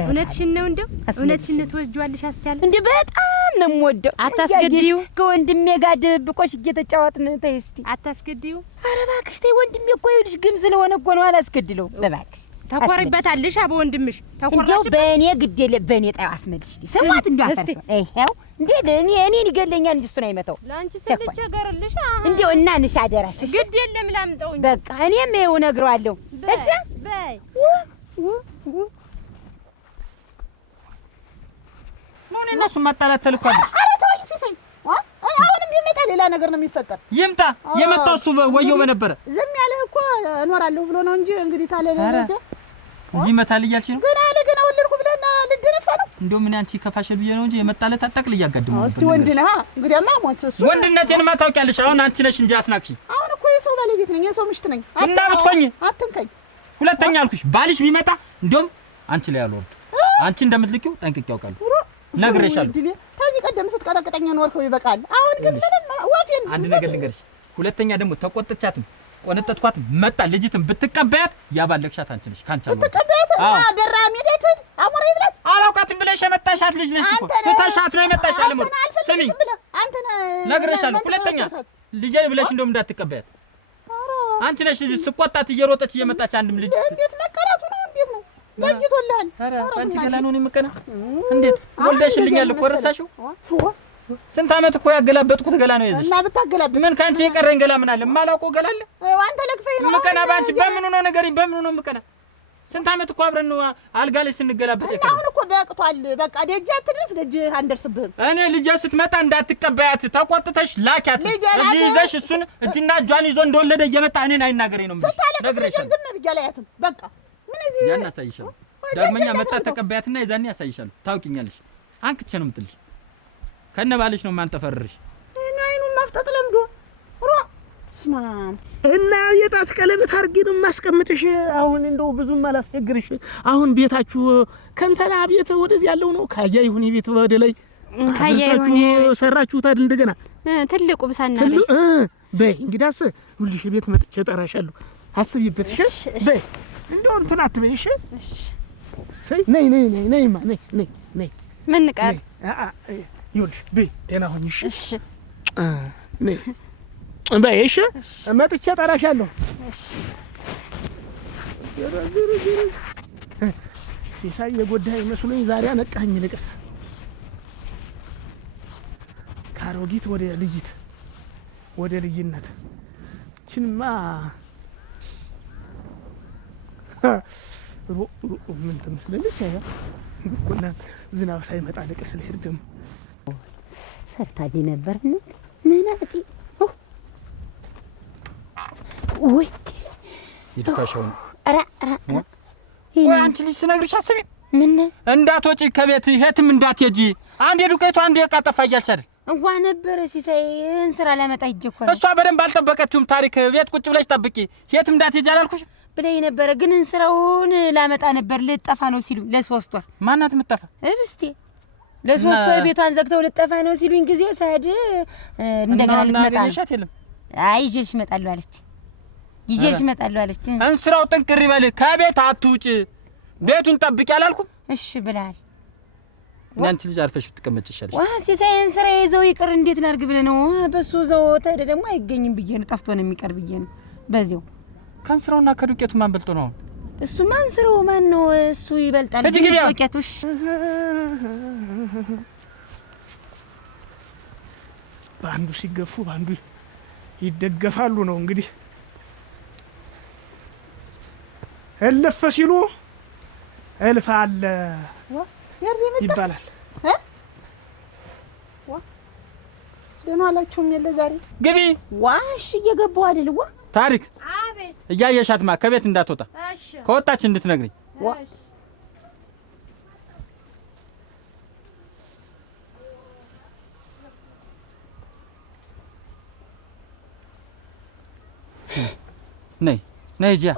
እውነትሽን ነው እንደው እውነትሽን ትወጂዋለሽ አስቻለ እንዴ በጣም ነው የምወደው። አታስገድዩ። ከወንድሜ ጋር ድብቆሽ እየተጫወትን ተይ እስቲ አታስገድዩ። ኧረ እባክሽ ተይ። ወንድሜ እኮ ይኸውልሽ ግም ስለሆነ እኮ ነው አላስገድለው። እባክሽ ተኮሪበታልሽ አቦ ወንድምሽ እንደው በእኔ ግድ የለ በእኔ ጣው አስመልሽልኝ። ስሟት እንደው አፈርሰ ይሄው እንዴ እኔን ይገለኛል እንጂ እሱን አይመታው። ላንቺ ስልች ገርልሽ እንደው እናንሽ አደራሽ ግድ የለም ላምጣውኝ። በቃ እኔም ይኸው እነግረዋለሁ። እሺ በይ ምን እነሱ ማጣላት ተልኳል። ኧረ ተወኝ ሲሳይ። አሁንም ቢመጣ ሌላ ነገር ነው የሚፈጠር። ይምጣ። የመጣው እሱ ወየው በነበረ ዝም ያለህ እኮ እኖራለሁ ብሎ ነው እንጂ እንግዲህ ታለ ለዘ እንጂ መታል እያልሽ ነው። ገና ወለድኩ ብለህና ልድነፋ ነው። እንደው ምን አንቺ ከፋሽ ብዬ ነው እንጂ የመጣለት አጣቅል እያጋደመው። እስቲ ወንድ ነህ እንግዲያማ ሞት እሱ ወንድነቴንማ ታውቂያለሽ። አሁን አንቺ ነሽ እንጂ አስናቅሽኝ። አሁን እኮ የሰው ባለቤት ነኝ፣ የሰው ምሽት ነኝ። አታብትኝ፣ አትንከኝ። ሁለተኛ አልኩሽ ባልሽ ቢመጣ እንደውም አንቺ ላይ ያልወርድ አንቺ እንደምትልኪው ጠንቅቄ ያውቃለሁ። ነግሬሻለሁ። ከዚህ ቀደም ስትቀጠቅጠኝ ኖርከው ይበቃል። አሁን ግን ምንም ወፌን አንድ ነገር ልንገርሽ። ሁለተኛ ደግሞ ተቆጥቻትም ቆነጠጥኳትም መጣ ልጅትም ብትቀበያት ያባለክሻት አንቺ ነሽ። ካንቺ ነው ብትቀበያት በራ ሜዳትን አሞራ ይብላት አላውቃትም ብለሽ የመጣሻት ልጅ ነሽ እኮ ትተሻት ነው የመጣሽ። አለሙ ስሚኝ፣ አንተ ነግሬሻለሁ። ሁለተኛ ልጄ ብለሽ እንደውም እንዳትቀበያት አንቺ ነሽ። ስቆጣት እየሮጠች እየመጣች አንድም ልጅ እንዴት መቀራቱ ነው? እንዴት ነው ለጅቶልሃል? ኧረ አንቺ ገላ ነው የምቀና። እንዴት ወልደሽልኛል እኮ ረሳሽው? ስንት ዓመት እኮ ያገላበጥኩት ገላ ነው የዘሽ። እና ብታገላብጥ ምን ካንቺ የቀረኝ ገላ ምን አለ? የማላውቀው ገላ አለ? አንተ ለክፈይ ነው ምቀና ባንቺ። በምኑ ነው ነገርኝ፣ በምኑ ነው ምቀና? ስንት ዓመት እኮ አብረን ነው አልጋ ላይ ስንገላበጥ የቀረኝ። አሁን እኮ በቅቷል። በቃ ደጅ አትድረስ፣ ደጅ አንደርስብህም። እኔ ልጄ ስትመጣ እንዳትቀበያት፣ ተቆጥተሽ ላኪያት። እዚህ ይዘሽ እሱን እጅና እጇን ይዞ እንደወለደ እየመጣ እኔን አይናገረኝ ነው የምልሽ። ስታለቅስ ዝም ብዬ አላያትም። በቃ ምን እዚህ ያን አሳይሻለሁ። ዳግመኛ መጣ ተቀበያትና የዛኔ ያሳይሻለሁ። ታውቂኛለሽ። አንክቼ ነው የምጥልሽ። ከነባልሽ ነው ማንጠፈርሽ። አይኑን ማፍጠጥ ለምዶ እና የጣት ቀለበት አድርጌ ነው የማስቀምጥሽ። አሁን እንደው ብዙም አላስቸግርሽ። አሁን ቤታችሁ ከንተና ቤት ወደዚህ ያለው ነው። ካያ ይሁን ቤት ወደ ላይ ካያችሁ ሰራችሁት አይደል? እንደገና ትልቁ ብሳና ላይ በይ እንግዳስ ሁልሽ ቤት መጥቼ እጠራሻለሁ። አስቢበት። እሺ በይ እንደው እንትን አትበይ። እሺ ሰይ ነይ ምን ቀር ይኸውልሽ በይ ደህና ሁኚ። እሺ ነይ በይ። እሺ መጥቼ እጠራሻለሁ። እሺ ሲሳይ የጎዳኸኝ መስሎኝ ዛሬ አነቃኸኝ። ልቅስ ካሮጊት ወደ ልጅት ወደ ልጅነት ችንማ ምን ትመስላለች? ቆና ዝናብ ሳይመጣ ልቅስ ልሄድ ደግሞ ሰርታልኝ ነበር። ምን አጥቂ ወይ ይድፋሻው። ራ ወይ አንቺ ልጅ ስነግርሽ አስቢ። ምን እንዳትወጪ ከቤት የትም እንዳትሄጂ። አንዴ ዱቄቱ አንዴ ቀጠፋ እያልሽ አይደል? እዋ ነበረ ሲሳይ እንስራ ላመጣ ይጀኮረ እሷ በደንብ አልጠበቀችውም። ታሪክ ቤት ቁጭ ብለሽ ጠብቂ፣ የትም እንዳትሄጂ አላልኩሽ ብለኝ ነበረ። ግን እንስራውን ላመጣ ነበር ልጠፋ ነው ሲሉ ለ3 ወር ማናት የምትጠፋ እብስቴ ለ3 ወር ቤቷን ዘግተው ልጠፋ ነው ሲሉኝ ጊዜ ሳድ እንደገና ልትመጣ ነው። አይ ይዤልሽ እመጣለሁ አለች። ይዤልሽ እመጣለሁ አለች። እንስራው ጥንቅር ይበል፣ ከቤት አትውጪ፣ ቤቱን ጠብቂ አላልኩም? እሺ ብለሃል። አንቺ ልጅ አርፈሽ ብትቀመጭ ይሻልሽ። ዋ ሲሳይን ስራ ይዘው ይቅር እንዴት ላድርግ ብለህ ነው? በሱ ዘው ተደ ደግሞ አይገኝም ብዬ ነው፣ ጠፍቶ ነው የሚቀር ብዬ ነው። በዚያው ከእንስራውና ከዱቄቱ ማን በልጦ ነው? እሱ ማን ስራው ማን ነው? እሱ ይበልጣል። ዱቄቱሽ በአንዱ ሲገፉ በአንዱ ይደገፋሉ ነው እንግዲህ። እልፍ ሲሉ እልፍ አለ ይባላል። ደህና አላችሁም? የለ ዛሬ ግቢ። ዋሽ እየገባው አይደል? ዋ ታሪክ አቤት። እያየሻትማ ከቤት እንዳትወጣ፣ እሺ ከወጣች እንድትነግሪኝ። ዋ ነይ ነይ እዚያ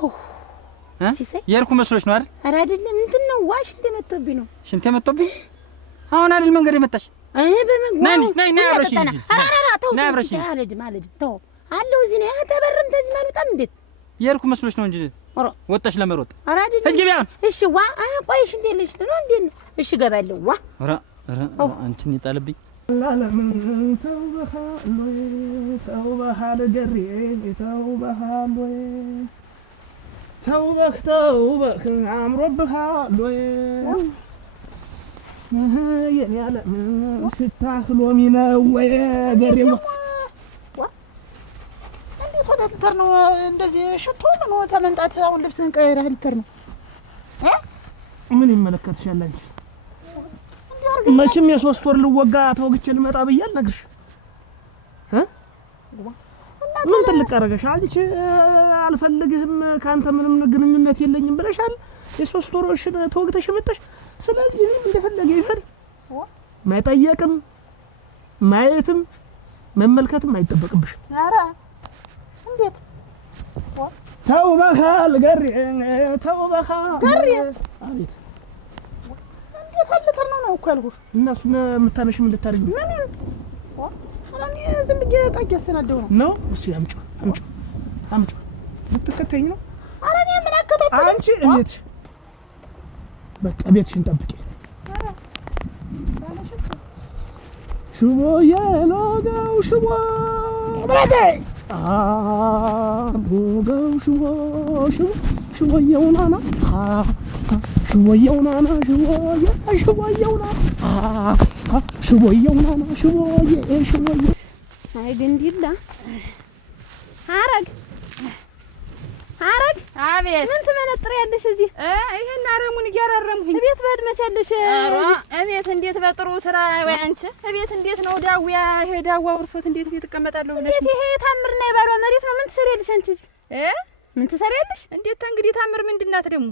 የርኩ መስሎሽ ነው አይደል? ኧረ አይደለም። እንትን ነው ዋሽ እንደመጣብኝ ነው። ሽንቴ መጥቶብኝ አሁን አይደል መንገድ የመጣሽ? በመግባው ነይ አብረሽ እንጂ ነይ አብረሽ ማለት ተው አለው እዚህ ነው ተበረም ተዚህ ማለት በጣም እንዴት የርኩ መስሎሽ ነው እንጂ ወጣሽ ለመሮጥ። ኧረ አይደለም። እዚህ ግቢ። እሺ ዋ ቆይ ሽንቴ ልሽ ነው እንዴ? እሺ ገባለሁ። ዋ ኧረ አንቺን ይጣልብኝ ለምን ተውበሃል ገሬ ተውበሃል ወይ ተውበህ አምሮብሃል ወይ የኔ ዓለም ሽታህ ሎሚ ነው ወይ ገሬው? እንዴት ወደ ልትር ነው እንደዚህ ሽቶ ምን ተመምጣት? አሁን ልብስህን ቀይረህ ልትር ነው? ምን ይመለከትሻል አንቺ? መቼም የ3 ወር ልወጋ ተወግቼ ልመጣ ብያል ነግርሽ ምን ትልቅ አደረገሽ አንቺ? አልፈልግህም ካንተ ምንም ግንኙነት የለኝም ብለሻል። የ3 ወሮሽን ተወግተሽ መጣሽ። ስለዚህ እኔም እንደፈለገ ይፈል ማይጠየቅም ማየትም መመልከትም አይጠበቅብሽ። ኧረ እንዴት ተውበሃል ገሬ ተውበሃል ገሬ? አቤት እንዴት ልትር ነው እኮ ያልኩህ። እነሱ የምታነሽ ምን ልታደርጊ ነው? እኔ ዝም ብዬ ዕቃ እያሰናደው ነው። እሱ አምጪው ልትከተኝ ነው? ኧረ እኔ ምን አከታተል አንቺ እቤትሽ በቃ ቤትሽን ጠብቂ። ሽቦ የሎጋው ሽቦ ብራቴ ሎጋው ሽቦ ሽቦየውናና ሽቦየውናና ሽቦየውናና ሽቦየ አይ ግንዲላ ሐረግ አቤት። ምን ትመነጥሪያለሽ እዚህ? ይሄን አረሙን እያራረምኩኝ ቤት በድ መቻለሽ? እቤት እንዴት በጥሩ ስራ ወይ አንቺ እቤት እንዴት ነው ዳዊያ? ይሄ ዳዋው እርሶት እንዴት ቤት እቀመጣለሁ ብለሽ? ይሄ ታምር ነው የባሏ መሬት ነው። ምን ትሰሪያለሽ አንቺ እዚህ? ምን ትሰሪያለሽ? እንዴት እንግዲህ ታምር ምንድናት ደግሞ?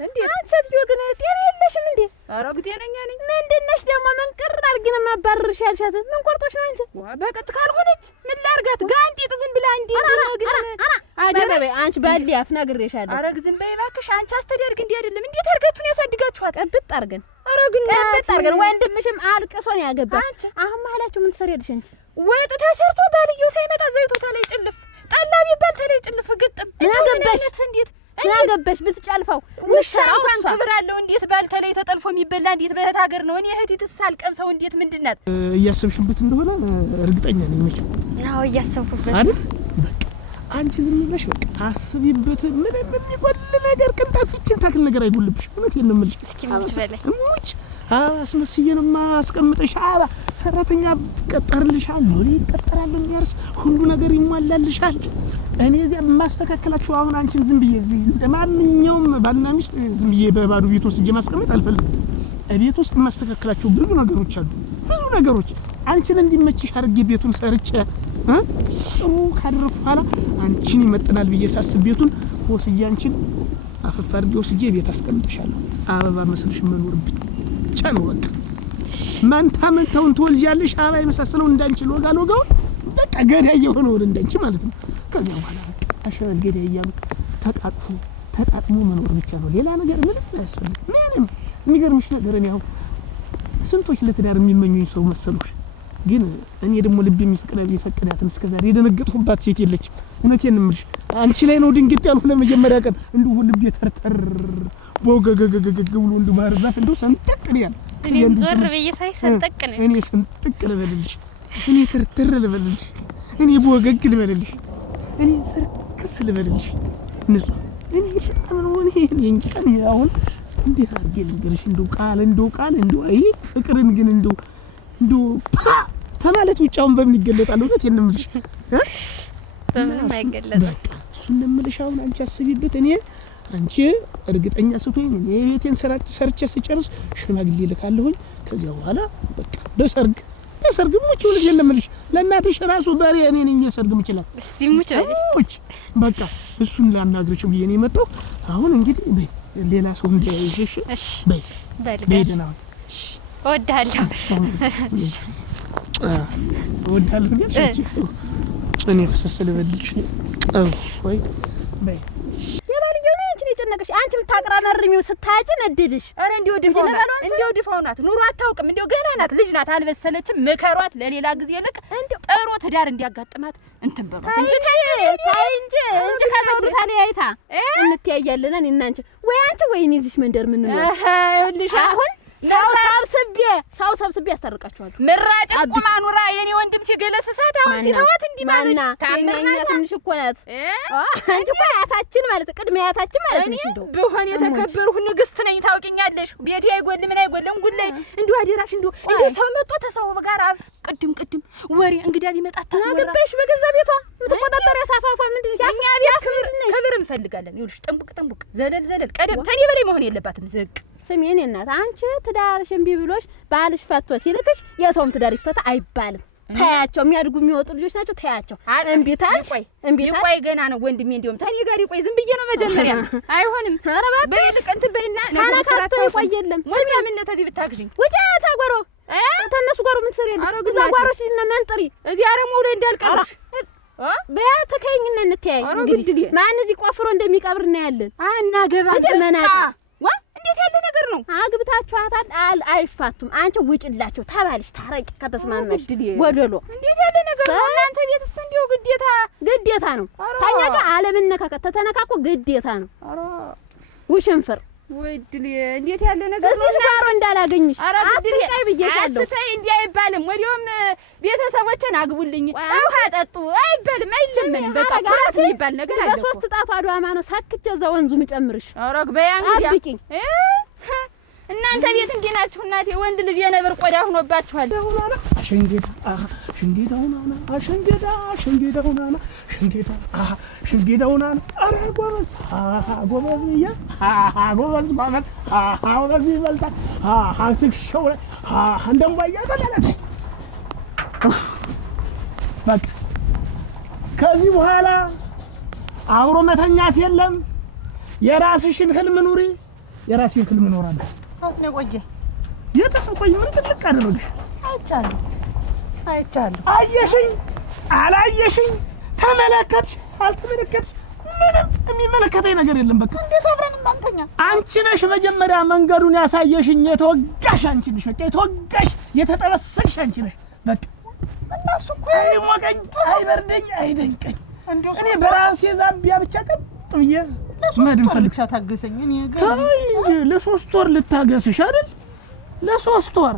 እንዴት አንቺ ልጅ ግን ጤና የለሽም እንዴ? ኧረ ጤነኛ ነኝ። ምንድነሽ ደግሞ? መንቀር አድርጊ ነው የማባርርሽ ያልሻት። ምን ቆርጦሽ ነው አንቺ? በቀጥ ካልሆነች ምን ላርጋት? ጋንጢጥ ዝም ብላ እንዴ ነው ግን አደረበ አንቺ ባልዲ አፍናግሬሻለሁ። ኧረ ዝም በይ እባክሽ። አንቺ አስተዳድግ እንዴ አይደለም እንዴት አርጋችሁን ያሳድጋችኋት? ቀብጥ አርገን ኧረ ግን ቀብጥ አርገን ወንድምሽም አልቅሶ ነው ያገባ። አሁን መሀላችሁ ምን ትሰሪያለሽ አንቺ? ወጥ ተሰርቶ ባልየው ሳይመጣ ዘይቱ ተላይ ጭልፍ፣ ጠላ ቢባል ተላይ ጭልፍ ግጥም። እናገባሽ እንዴት እናገባሽ ብትጫልፈው ውሻው እንኳን ክብር አለው። እንዴት ባልተለይ ተጠልፎ የሚበላ እንዴት በእህት ሀገር ነው? እኔ እህቴ ትሳልቀን ሰው እንዴት ምንድናት? እያሰብሽበት እንደሆነ እርግጠኛ ነኝ። መቼም አዎ እያሰብኩበት አይደል? በቃ አንቺ ዝም ብለሽ በቃ አስቢበት። ምንም የሚጎል ነገር ቅንጣት ይችን ታክል ነገር አይጎልብሽ። እውነቴን ነው የምልሽ። እስኪ ሙች በላይ ሙች አስመስየንማ አስቀምጠሽ ሰራተኛ ቀጠርልሻል፣ ሎሌ ይቀጠራል፣ የሚያርስ ሁሉ ነገር ይሟላልሻል። እኔ እዚያ ማስተካከላችሁ አሁን አንቺን ዝም ብዬ እዚህ እንደማንኛውም ባልና ሚስት ዝም ብዬ በባዶ ቤት ውስጥ ማስቀመጥ አልፈልግም። ቤት ውስጥ ማስተካከላችሁ ብዙ ነገሮች አሉ፣ ብዙ ነገሮች አንቺን እንዲመችሽ አድርጌ ቤቱን ሰርቼ ጥሩ ካደረኩ በኋላ አንቺን ይመጥናል ብዬ ሳስብ ቤቱን ወስጄ አንቺን አፈፍ አድርጌ ወስጄ ቤት አስቀምጥሻለሁ። አበባ መስልሽ መኖር ብቻ ነው በቃ። መንታውን ትወልጃለሽ። አበባ የመሳሰለው እንዳንቺ ሎጋውን በቃ ገዳይ የሆነውን እንዳንቺ ማለት ነው። ከዛ በኋላ አሸበል ገዳይ እያሉ ተጣጥሞ መኖር ብቻ ነው። ሌላ ነገር ምንም አያስፈልግም። ምንም የሚገርምሽ ነገር እኔ አሁን ስንቶች ለትዳር የሚመኙኝ ሰው መሰሉሽ፣ ግን እኔ ደግሞ ልብ የሚፈቅዳትን እስከዛሬ የደነገጥኩባት ሴት የለችም። እውነቴን ነው የምልሽ። አንቺ ላይ ነው ድንግጥ ያልኩ ለመጀመሪያ ቀን እንዲሁ ልቤ ተርተር ቦገገገገገ ብሎ እንደ ባህር ዛፍ እንዲሁ ሰንጠቅ ያለ እኔም ዞር ብዬ ሳይ ሰንጠቅ ነው። እኔ ሰንጠቅ ልበልልሽ፣ እኔ ተርተር ልበልልሽ፣ እኔ ቦገግ ልበልልሽ፣ እኔ ፍርክስ ልበልልሽ። ንጹህ እኔ በጣም ነው እኔ እንጃ አሁን እንዴት አድርጌ ልንገርሽ? እንደው ቃል እንደው አይ ፍቅርን ግን እንደው ተማለት ውጫውን በምን ይገለጣል? እውነቴን ነው የምልሽ በምን አይገለጽም። በቃ እሱን ነው የምልሽ። አሁን አንቺ አስቢበት። አንቺ እርግጠኛ ስትሆኝ እኔ ቤቴን ሰርቼ ስጨርስ ሽማግሌ ልካለሁኝ። ከዚያ በኋላ በቃ በሰርግ ሙች ልጅ የለምልሽ ለእናትሽ ራሱ በሬ እኔ ነኝ ሰርግ ምችላት። እስቲ ሙች በቃ እሱን ላናግርሽ ብዬ ነው የመጣው። አሁን እንግዲህ ሌላ ሰው እንዳይሽሽ በይ ደህና ነው። እወድሃለሁ ግን እኔ ፈሰስ ልበልሽ ወይ በይ የባልየው ነው አንቺ የጨነቀሽ። አንቺ የምታቀራመርሚው ስታጭ ነድድሽ። አረ እንዲው ድፋው ናት። ኑሮ አታውቅም። እንዲው ገና ናት፣ ልጅ ናት፣ አልበሰለችም። ምከሯት ለሌላ ጊዜ ልቅ እንዲው ጥሩ ትዳር እንዲያጋጥማት እንትን በሏት እንጂ ታይ እንጂ ከዘውዱ ታዲያ አይታ እንተያያለን እኔና አንቺ ወይ አንቺ ወይ እኔ እዚህ መንደር ምን ነው ይኸውልሽ አሁን ሰው ሰብስቤ ያስታርቃችኋለሁ። ምራጭ ቁማኑራ የኔ ወንድም ሲገለስሳት አሁን ሲተዋት እንዲማመን ታምርና ትንሽ እኮ ናት። አንቺ እኮ አያታችን ማለት ቅድመ አያታችን ማለት ነሽ። እንደው ብሆን የተከበርሁ ንግስት ነኝ ታውቂኛለሽ። ቤቴ አይጎል ምን አይጎልም ጉላይ እንዲሁ አደራሽ እንዲሁ ሰው መጥቶ ተሰው ጋር አፍ ቅድም ወሬ እንግዳ ቢመጣ ታስወራሽ በገዛ ቤቷ ተቆጣጣሪ ታፋፋ ምንድን እኛ ቤት ክብር እንፈልጋለን። ይኸውልሽ ጥንቡቅ ዘለል ቀደም ተኔ በላይ መሆን የለባትም። ዝቅ ስሜን እናት አንቺ ትዳርሽ እምቢ ብሎሽ ባልሽ ፈቶ ሲልክሽ የሰውም ትዳር ይፈታ አይባልም። ታያቸው የሚያድጉ የሚወጡ ልጆች ናቸው። ታያቸው እምቢታሽ ይቆይ ገና ነው ወንድሜ። እንዲያውም ተኔ ጋር ይቆይ ዝም ብዬ ነው መጀመሪያ አይሆንም። በይል ቀንት በይና ታናካቶ ይቆይ የለም ወንድ ምን ተዚህ ብታግዥኝ ውጪ ታጓሮ ተነሱ ጋር ምን ትሰሪያለሽ? እዛ ጓሮሽ እና መንጥሪ እዚህ አረሞው ላይ እንዳልቀርሽ በያተከኝና እንተያይ። እንግዲህ ማን እዚህ ቆፍሮ እንደሚቀብር እናያለን። አናገባ መናቅ እንዴት ያለ ነገር ነው? አግብታችኋታል አይፋቱም። አንቺ ውጭላቸው ተባልሽ ታረቂ ከተስማማሽ ጎደሎ እንዴት ያለ ነገር ነው? እናንተ ቤትስ እንዲሁ ግዴታ ነው። ታኛ ጋር አለመነካከት ተተነካኩ ግዴታ ነው። ውሽንፍር ወድል እንዴት ያለ ነገር ነው? እዚህ ጋር እንዳላገኝሽ አትቀይ ብዬሻለሁ። አትተይ እንዲህ አይባልም። ወዲያውም ቤተሰቦችን አግቡልኝ ውሃ ጠጡ አይባልም። አይለምን በቃ ኩራት የሚባል ነገር አለ። በሶስት ጣቷ አድዋማ ነው ሳክቼ እዛ ወንዙ ምጨምርሽ። አረግ በያንግዲያ እናንተ ቤት እንዴ ናችሁ? እናቴ ወንድ ልጅ የነብር ቆዳ ሆኖባችኋል። ሽንጌዳውና አረ ጎበዝ ጎበዝያ ጎበዝ ይበልጣል። ትክሸው ላይ እንደምባያ ተለለተ። በቃ ከዚህ በኋላ አብሮ መተኛት የለም። የራስሽን ህልም ኑሪ፣ የራስሽን ህልም እኖራለሁ። ነው ቆየ የተሰቆይ ምን ትልቅ አደረግሽ? አይቻለሁ። አየሽኝ አላየሽኝ፣ ተመለከትሽ አልተመለከትሽ፣ ምንም የሚመለከተኝ ነገር የለም። በቃ እንዴት አብረን ማንተኛ? አንቺ ነሽ መጀመሪያ መንገዱን ያሳየሽኝ። የተወጋሽ አንቺ ነሽ። በቃ የተወጋሽ የተጠበሰሽ አንቺ ነሽ። በቃ እናሱ እኮ አይሞቀኝ አይበርደኝ አይደንቀኝ። እኔ በራሴ ዛቢያ ብቻ ቀጥ ብዬ መድን ፈልግሻ ታገሰኝ። እኔ ለሶስት ወር ልታገስሽ አይደል? ለሶስት ወር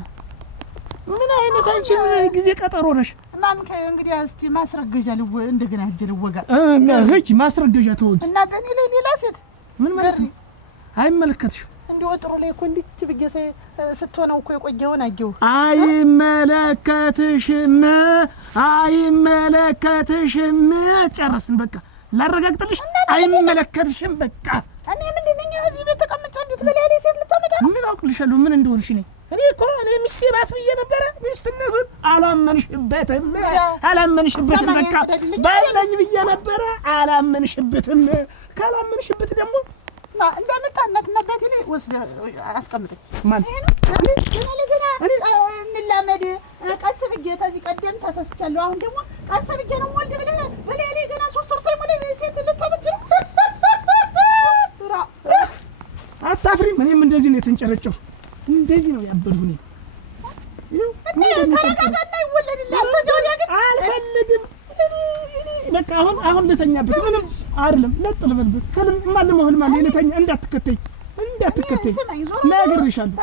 ምን አይነት አንቺ ምን ጊዜ ቀጠሮ ነሽ? ማምከ እንግዲህ እስቲ ማስረገዣ እንደገና ልወጋ ሂጂ ማስረገዣ ተወጂ እና በእኔ ላይ ሌላ ሴት ምን ማለት ነው? አይመለከትሽም። እንደው ጥሩ ላይ እኮ እንዲች ብዬ ስትሆነው እኮ የቆየውን አየሁ። አይመለከትሽም። ጨረስን በቃ ላረጋግጥልሽ። አይመለከትሽም በቃ። እኔ ምንድን ነኝ እዚህ ቤት ተቀምጬ እንዴት በላይ ሴት ልታመጣ ነው? ምን አውቅልሻለሁ ምን እንደሆንሽ ነኝ እኔ እኮ እኔ ሚስቴ ናት ብዬ ነበረ። ሚስትነቱን አላመንሽበትም በቃ ባለኝ ብዬ ነበረ። አላመንሽበትም። ካላመንሽበት ደግሞ እንደምታነት ነበት እኔ ወስደህ አስቀምጠኝ። ማን ገና እንላመድ ቀስ ብዬ ከዚህ ቀደም ተሰስቻለሁ። አሁን ደግሞ ቀስ ብዬ ነው ወልድ ብለህ ገና 3 ወር ሳይሞላ ሴት ልታመጭ ነው። አታፍሪም? እኔም እንደዚህ ነው የተንጨረጨሩ። እንደዚህ ነው ያበድሁ እኔ እኔ ተረጋጋና ይወለድልሃል። ከዚያ ወዲያ ግን አልፈልግም። በቃ አሁን ልተኛበት ምንም አይደለም። ለጥ ልበልበት ከልም ማለመው ህልም አለ ልተኛ። እንዳትከተኝ ነግሬሻለሁ።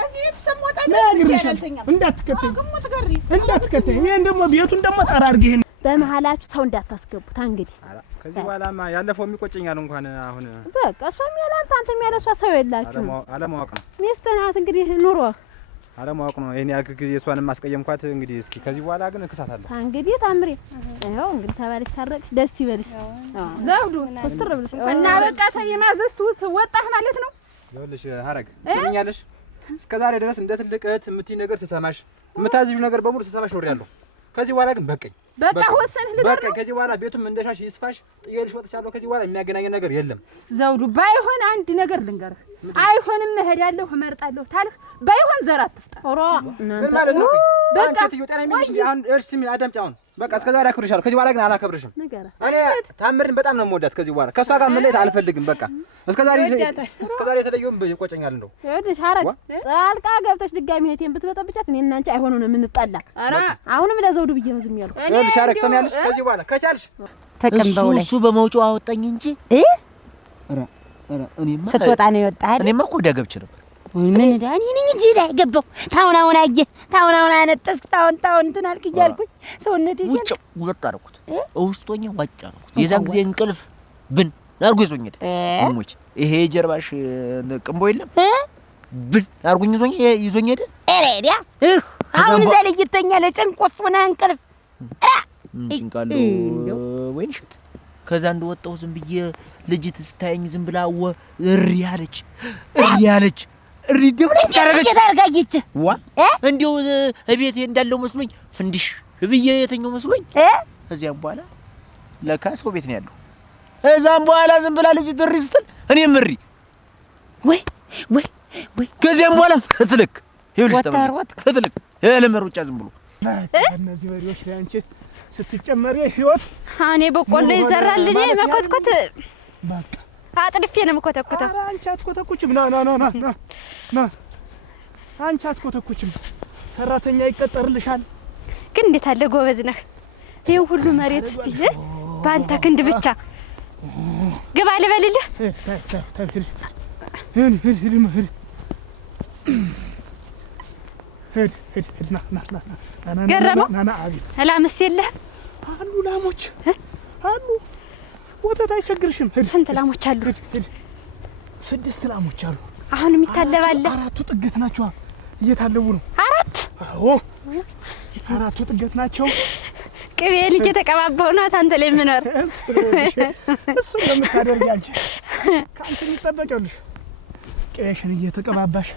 እንዳትከተኝ። ይሄን ደግሞ ቤቱን ደግሞ ጠራርጊ። ይሄን በመሀላችሁ ሰው እንዳታስገቡት እንግዲህ። ከዚህ በኋላማ ያለፈው የሚቆጨኛል እንኳን አሁን በቃ እሷም ያለ አንተም ያለ እሷ ሰው የላችሁ። አለማወቅ ነው። ሚስት ናት እንግዲህ ኑሮ አለማወቅ ነው። ይሄን ያክል ጊዜ እሷንም ማስቀየምኳት። እንግዲህ እስኪ ከዚህ በኋላ ግን እክሳታለሁ። እንግዲህ ታምሪ ይኸው እንግዲህ ተባለች ታረቅሽ፣ ደስ ይበልሽ። ዘውዱ ኮስተር ብለሽ እና በቃ ተየማዘዝቱት ወጣህ ማለት ነው። ይኸውልሽ ሀረግ ትሰሚኛለሽ? እስከዛሬ ድረስ እንደ ትልቅ እህት የምትይ ነገር ትሰማሽ፣ የምታዝዡ ነገር በሙሉ ትሰማሽ ኖሬያለሁ። ከዚህ በኋላ ግን በቃኝ። በቃ ወሰንህ ልደር ነው። በቃ ከዚህ በኋላ ቤቱም እንደሻሽ ይስፋሽ፣ ጥዬልሽ ወጥቻለሁ። ከዚህ በኋላ የሚያገናኘን ነገር የለም። ዘውዱ ባይሆን አንድ ነገር ልንገርህ፣ አይሆንም እሄዳለሁ እመርጣለሁ ታልህ ባይሆን ዘር አትፍጣ። ኦሮ ምን ማለት ነው? በቃ አንቺ ትዩጣና የሚልሽ አሁን እርስ ምን አዳምጪ። አሁን በቃ እስከዛሬ አክብርሻለሁ፣ ከዚህ በኋላ ግን አላከብርሽም። እኔ ታምርን በጣም ነው የምወዳት። ከዚህ በኋላ ከሷ ጋር መለየት አልፈልግም። በቃ እስከዛሬ የተለየውን ይቆጨኛል። እንደው ይኸውልሽ ሀረግ ጣልቃ ገብተሽ ድጋሚ እህቴን ብትበጠብጫት እኔ እና አንቺ አይሆንም ነው የምንጣላ። አሁንም ለዘውዱ ብዬ ነው ዝም ያልኩት። ይኸውልሽ ሀረግ ትሰሚያለሽ? ከዚህ በኋላ ከቻልሽ ተቀምበው ላይ እሱ በመውጫው አወጣኝ እንጂ እኔማ ስትወጣ ነው የወጣህ። እኔማ እኮ ወዲያ ገብቼ ነበር። ምን ዳኒ ነኝ እንጂ ላይ ገባው። ታውን አየህ፣ ታውን አነጠስክ፣ ታውን እንትን አልክ እያልኩኝ ሰውነቴ ሲል ውጭ አደረኩት፣ ውስጥ ሆኜ ዋጭ አደረኩት። የዛን ጊዜ እንቅልፍ ብን አድርጎ ይዞኝ ሄደ። እሞች ይሄ ጀርባሽ ቅንቦ የለም ብን አድርጎኝ ይዞኝ ሄደ። ኤሬዲያ አሁን እዛ ላይ ይተኛል ጭንቆስ ሆነ እንቅልፍ ጭንቃለሁ ወይን ሽት። ከዛ እንደወጣሁ ዝም ብዬ ልጅት ስታየኝ ዝም ብላ እሪ ያለች እሪ ደብረ ታረጋግች ዋ እንዴው እቤቴ እንዳለው መስሎኝ ፍንድሽ ብዬ የተኛው መስሎኝ እዚያም በኋላ ለካ ሰው ቤት ነው ያለው። እዛም በኋላ ዝም ብላ ልጅት እሪ ስትል እኔም እሪ ወይ ከዚያም በኋላ ፍትልክ ይኸውልሽ ተመልከት ፍትልክ ለመሩጫ ዝም ብሎ እነዚህ በሬዎች ላይ አንቺ ስትጨመሪ ህይወት እኔ በቆሎ ይዘራል። እኔ መኮትኮት በቃ አጥድፌ ነው የምኮተኩተው። ኧረ አንቺ አትኮተኩችም። ና አንቺ አትኮተኩችም። ሰራተኛ ይቀጠርልሻል። ግን እንዴት አለ ጎበዝ ነህ። ይሄን ሁሉ መሬት እስቲ በአንተ ክንድ ብቻ ግባ ልበልልህ። ሂድ ና ገረመው አቤት። ላምስ የለህም? አሉ ላሞች አሉ። ወተት አይቸግርሽም። ስንት ላሞች አሉ? 6 ላሞች አሉ። አሁንም ይታለባል። 4ቱ ጥገት ናቸው። እየታለቡ ነው። 4? አዎ 4ቱ ጥገት ናቸው። ቅቤን እየተቀባባሁ ነው አንተ ላይ ምኖር። እሱ ለምታደርጊ አንቺ ካንቺ የሚጠበቀውልሽ ቅቤሽን እየተቀባባሽ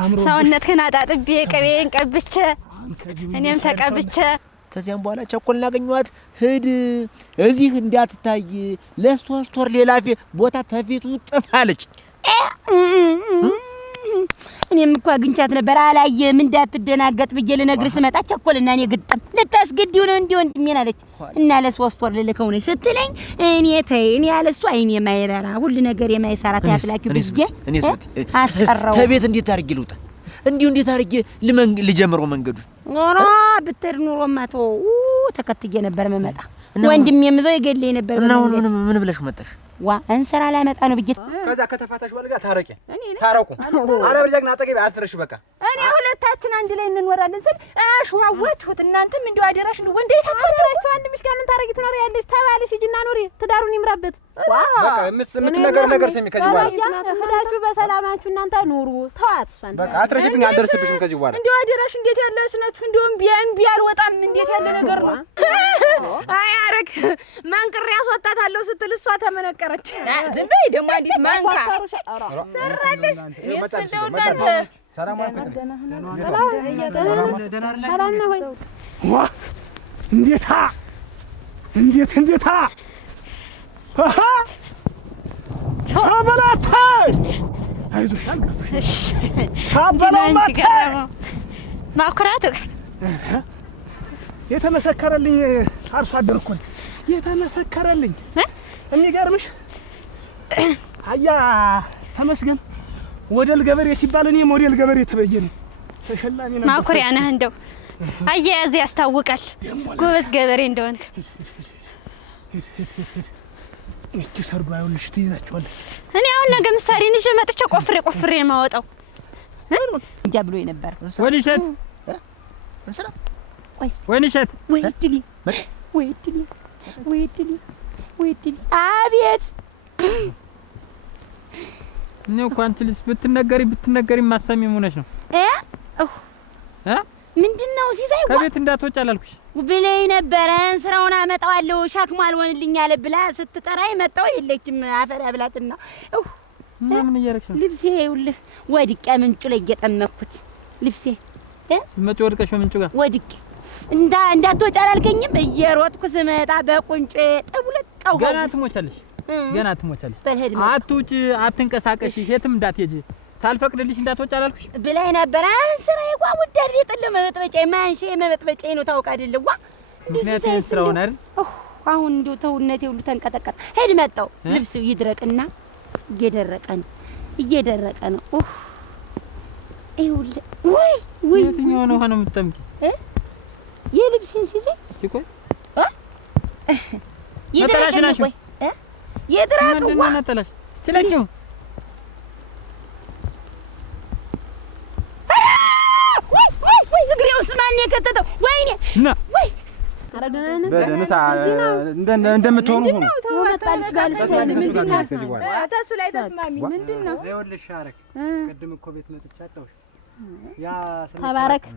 አምሮ ሰውነትህን አጣጥቤ ቅቤን ቀብቼ እኔም ተቀብቼ ከዚያም በኋላ ቸኮል እናገኘዋት ሂድ እዚህ እንዳትታይ ለ3 ወር ሌላ ቦታ ተፊቱ ጥፋለች። እኔም እኮ አግኝቻት ነበር አላየም እንዳትደናገጥ ብዬ ልነግርህ ስመጣ ቸኮልና እኔ ግጥም ልታስገድው ነው እንዴ ወንድሜን አለች። እና ለ3 ወር ልልከው ነው ስትለኝ እኔ ተይ እኔ ያለሱ አይኔ የማይበራ ሁሉ ነገር የማይሰራ ታያፍላኪው ብዬ አስቀረው። ተቤት እንዴት አድርጌ ልውጣ? እንዴት አድርጌ ልጀምረው መንገዱን? ኖራ ብትር ኑሮማ ተው ተከትዬ ነበር መመጣ ወንድሜም ዘው ይገለኝ ነበር። እና ምን ብለሽ መጣሽ? ዋ እንሰራ ላመጣ ነው ብዬ ከዛ ከተፋታሽ ባልጋ ታረቂ ታረቁ። አለበለዚያ ግን አጠገቤ አትረሽ። በቃ እኔ 2 ሁለታችን አንድ ላይ እንኖራለን ስል አሽዋወትሁት። እናንተም እንዲሁ አደራሽ ነው እንዴት አትወራችሁ? ወንድምሽ ጋር ምን ታረጊ ትኖሪያለሽ? ተባልሽ ሂጂና ኑሪ፣ ትዳሩን ይምራበት። በቃ የምትነገር ነገር ስሚ። ከዚህ በኋላ ሄዳችሁ በሰላማችሁ እናንተ ኑሩ። ተዋት እሷን በቃ አትረሽብኝ፣ አልደርስብሽም ከዚህ በኋላ እንዲሁ አደራሽ። እንዴት ያለ ስናችሁ እንዲሁ እምቢ አልወጣም። እንዴት ያለ ነገር ነው? አይ አረግ ማንቅሬ ያስወጣታለሁ ስትል እሷ ተመነቀረች። ዝም በይ ደግሞ እንዴት ማንካ ሰራለሽ? እኔስ እንደው እናንተ ሰላም አልፈቅድም። ሰላም ነው ወይ? ዋ እንዴታ እንዴታ አሃ ሳበላታ አይዞሽ እሺ ሳበላታ ማኩራቱ የተመሰከረልኝ አርሶ አደር እኮ የተመሰከረልኝ የሚገርምሽ አያ ተመስገን ወደል ገበሬ ሲባል እኔ ሞዴል ገበሬ ተበየነ ተሸላሚ ነበር። ማኩሪያ ነህ እንደው አያያዝ ያስታውቃል ጎበዝ ገበሬ እንደሆንክ። እቺ ሰርጓ ይኸውልሽ ትይዛቸዋለሽ። እኔ አሁን ነገ ምሳሌ ልጅ መጥቼ ቆፍሬ የማወጣው እንጃ ብሎ ነበር። ወይንሸት እንስራ ወይንሸት ወይ ድሊ አቤት ነው እኮ አንቺ ልጅ ብትነገሪ ማሰሚም ሆነሽ ነው ምንድነው ሲሳይ ከቤት እንዳትወጪ አላልኩሽ ብለኝ ነበረ። ስራውን አመጣዋለሁ ሻክማ አልሆንልኝ አለ ብላ ስትጠራይ መጣው የለችም። አፈር ያብላትና ምን እያረግሽ ነው? ልብሴ ይኸውልህ ወድቄ ምንጩ ላይ እየጠመኩት ልብሴ ስመጪ ወድቀሽ ምንጩ ጋር ወድቄ እንዳትወጪ አላልከኝም? እየሮጥኩ ስመጣ በቁንጮ ጠቡለቃው ገና ትሞቻለሽ። አትውጪ፣ አትንቀሳቀሽ፣ የትም እንዳትሄጂ ሳልፈቅድልሽ እንዳትወጪ አላልኩሽ ብለኝ ነበር። ስራ ይጓ ውዳድ የጥል መበጥበጫ ማንሼ መበጥበጫ ነው ታውቃ አይደለዋ? ምክንያቱም ስራውን አይደል? አሁን እንደው ተውነቴ ሁሉ ተንቀጠቀጠ። ሄድ መጣው ልብሱ ይድረቅና እየደረቀ ነው። ይኸውልህ ወይ የትኛው ነው ሆነ የምትጠምቂ የልብስን ሲዘይ እቺ ቆይ ይድረቅ ነው ይድረቅ ነው ነጠላሽ ስለቂው ማን የከተተው? ወይኔ ወይ በደንሳ እንደምትሆኑ ሆኖ ወጣልሽ ባልሰኝ ምንድነው? ታሱ ላይ ተስማሚ ምንድነው? ይኸውልሽ አረክ ቅድም እኮ ቤት መጥቻ አጣሁሽ። ያ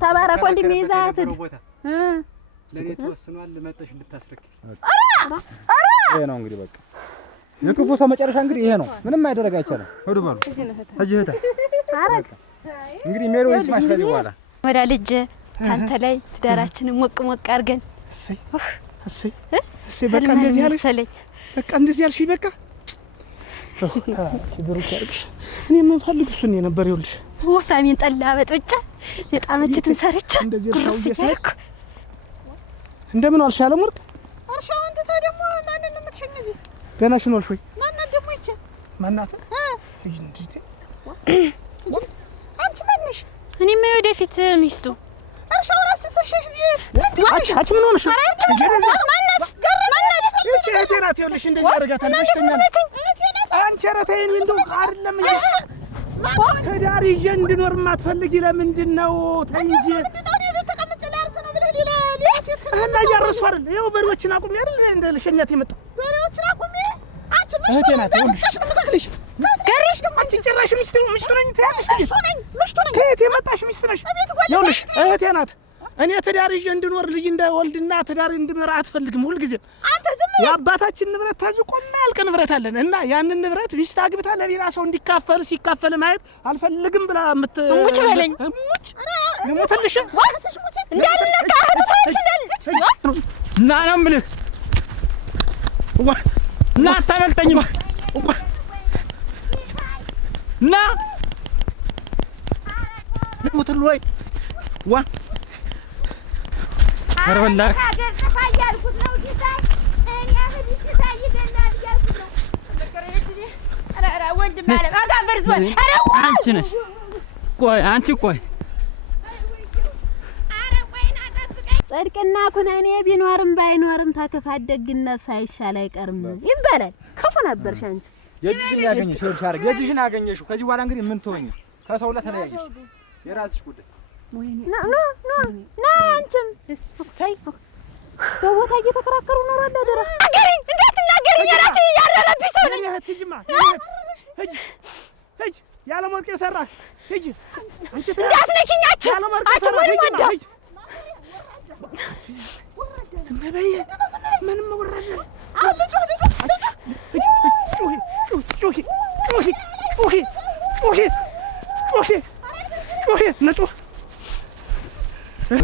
ተባረክ ወንድሜ ይዛት ለኔ ተወስኗል። መጥተሽ እንድታስረክቢ። ይሄ ነው እንግዲህ በቃ የክፉ ሰው መጨረሻ እንግዲህ ይሄ ነው። ምንም ማይደረግ አይቻልም። ሂዱ በሉ እህታ አረክ እንግዲህ ሜሮ ይስማሽ ከዚህ በኋላ ወዳ ልጅ አንተ ላይ ትዳራችንን ሞቅ አድርገን እሰይ በቃ እንደዚህ ያልሽ በቃ እንደዚህ ያልሽ በቃ ብሩክ ያርግሽ። እኔ የምፈልግ እሱን ነበር። ይኸውልሽ ወፍራሜን ጠላ በጥብጫ የጣመችትን ሰርቻ እንደዚህ ሰርኩ። እንደምን ዋልሽ አለም ወርቅ? አርሻው አንተ ደግሞ ማንን ነው የምትሸኘው? ደህና ሽን ዋልሽ ወይ? ማናት ደግሞ ይቺ? ማናት? አንቺ ማንሽ? እኔማ ወደፊት ሚስቱ አርሻው አስተሰሸሽ አንቺ ምን ሆነሽ? ማናት? ይቺ እህቴ ናት። ይኸውልሽ እንደዚህ አደርጋታለሁ። አንቺ ኧረ ተይኝ እንደው አይደለም ትዳር ይዤ እንድኖር የማትፈልጊ ለምንድን ነው? ተይ እንጂ እና እያረሱ አይደል? ይኸው በሬዎችን አቁሜ አይደል እንደ ልሸኛት የመጣሁ በሬዎችን አቁሜ አንቺ እህቴ ናት። ይኸውልሽ ገሪሽ ደግሞ አንቺ ጭራሽ ሚስት ነኝ ትያለሽ። ሚስቱ ነኝ ከየት የመጣሽ ሚስት ነሽ? ይኸውልሽ እህቴ ናት። እኔ ትዳር ይዤ እንድኖር ልጅ እንዳይወልድና ትዳር እንድመራ አትፈልግም። ሁልጊዜም አንተ ዝም የአባታችን ንብረት ተዝቆና ያልቅ ንብረት አለን እና ያንን ንብረት ሚስት አግብታ ለሌላ ሰው እንዲካፈል ሲካፈል ማየት አልፈልግም ብላ ሙች በለኝ ሙች ልሞትልሽ እንዳልነካ እና ነው የምልህ እና አታመልጠኝም እና ልሞትል ወይ ዋ አረበላ ሀገር ጥፋ እያልኩት ነው ሲሳይ። እኔ አህድ ሲሳይ ይገላል እያልኩት ነው። ኧረ ወንድም አለ አጋበርስ ወይ ኧረ አንቺ ነሽ። አንቺ ቆይ ኧረ ቆይና ጠብቀኝ። ጽድቅና ኩነኔ ቢኖርም ባይኖርም ተክፋት ደግነት ሳይሻል አይቀርም ይባላል። ክፉ ነበርሽ አንቺ። የእጅሽን ያገኘሽ ይኸውልሽ አረግ የእጅሽን አገኘሽው። ከዚህ በኋላ እንግዲህ ምን ትሆኚ? ከሰው ላይ ተለያየሽ። የራስሽ ጉዳይ ና አንቺም እሰይ በቦታ እየተከራከሩ ነው። አደረ አገሪኝ እንዳትናገሪኝ ራሴ ያረረብኝ ሰው ነኝ። ሂጂማ ሂጂ ያለ ሞት የሰራሽ ሂጂ አንቺ እንዳትነኪኝ አንቺ ምንም ወዳ ዝም በይ ምንም ወረደ ጩኺ ነጩ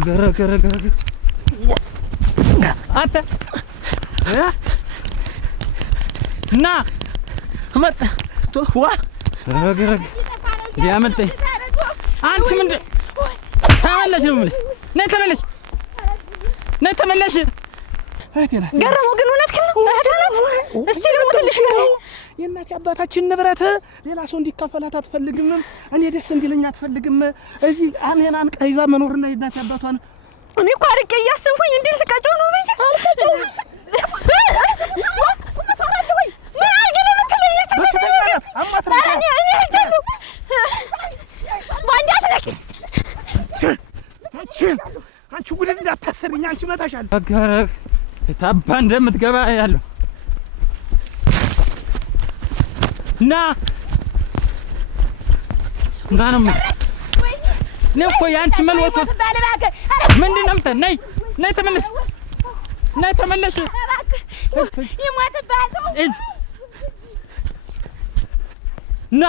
ገረ አንተ ና መጣ ዋ ገረ ቢያመልጠኝ አንቺ ምንድን ተመለሽ ነው የምልሽ። ነይ ተመለሽ። ገረመው ግን እውነትህን ነው። እስቲ ልሙትልሽ ነው የእናቴ አባታችን ንብረት ሌላ ሰው እንዲካፈላት አትፈልግም። እኔ ደስ እንዲለኝ አትፈልግም። እዚህ እኔን አንቃ ይዛ መኖርና የእናቴ አባቷን እኔ እኮ አርቄ እያሰብኩኝ እንዲል ስቃጨው ነው ብዬ አልቀጨው አንቺ ጉድ እንዳታሰርኝ አንቺ መታሻለሁ። አጋረግ ታባ እንደምትገባ ያለው ና ነው ነው እኮ ያንቺ መልወስ ምንድን ነው? ነይ ተመለሽ ይሞትብሃል ና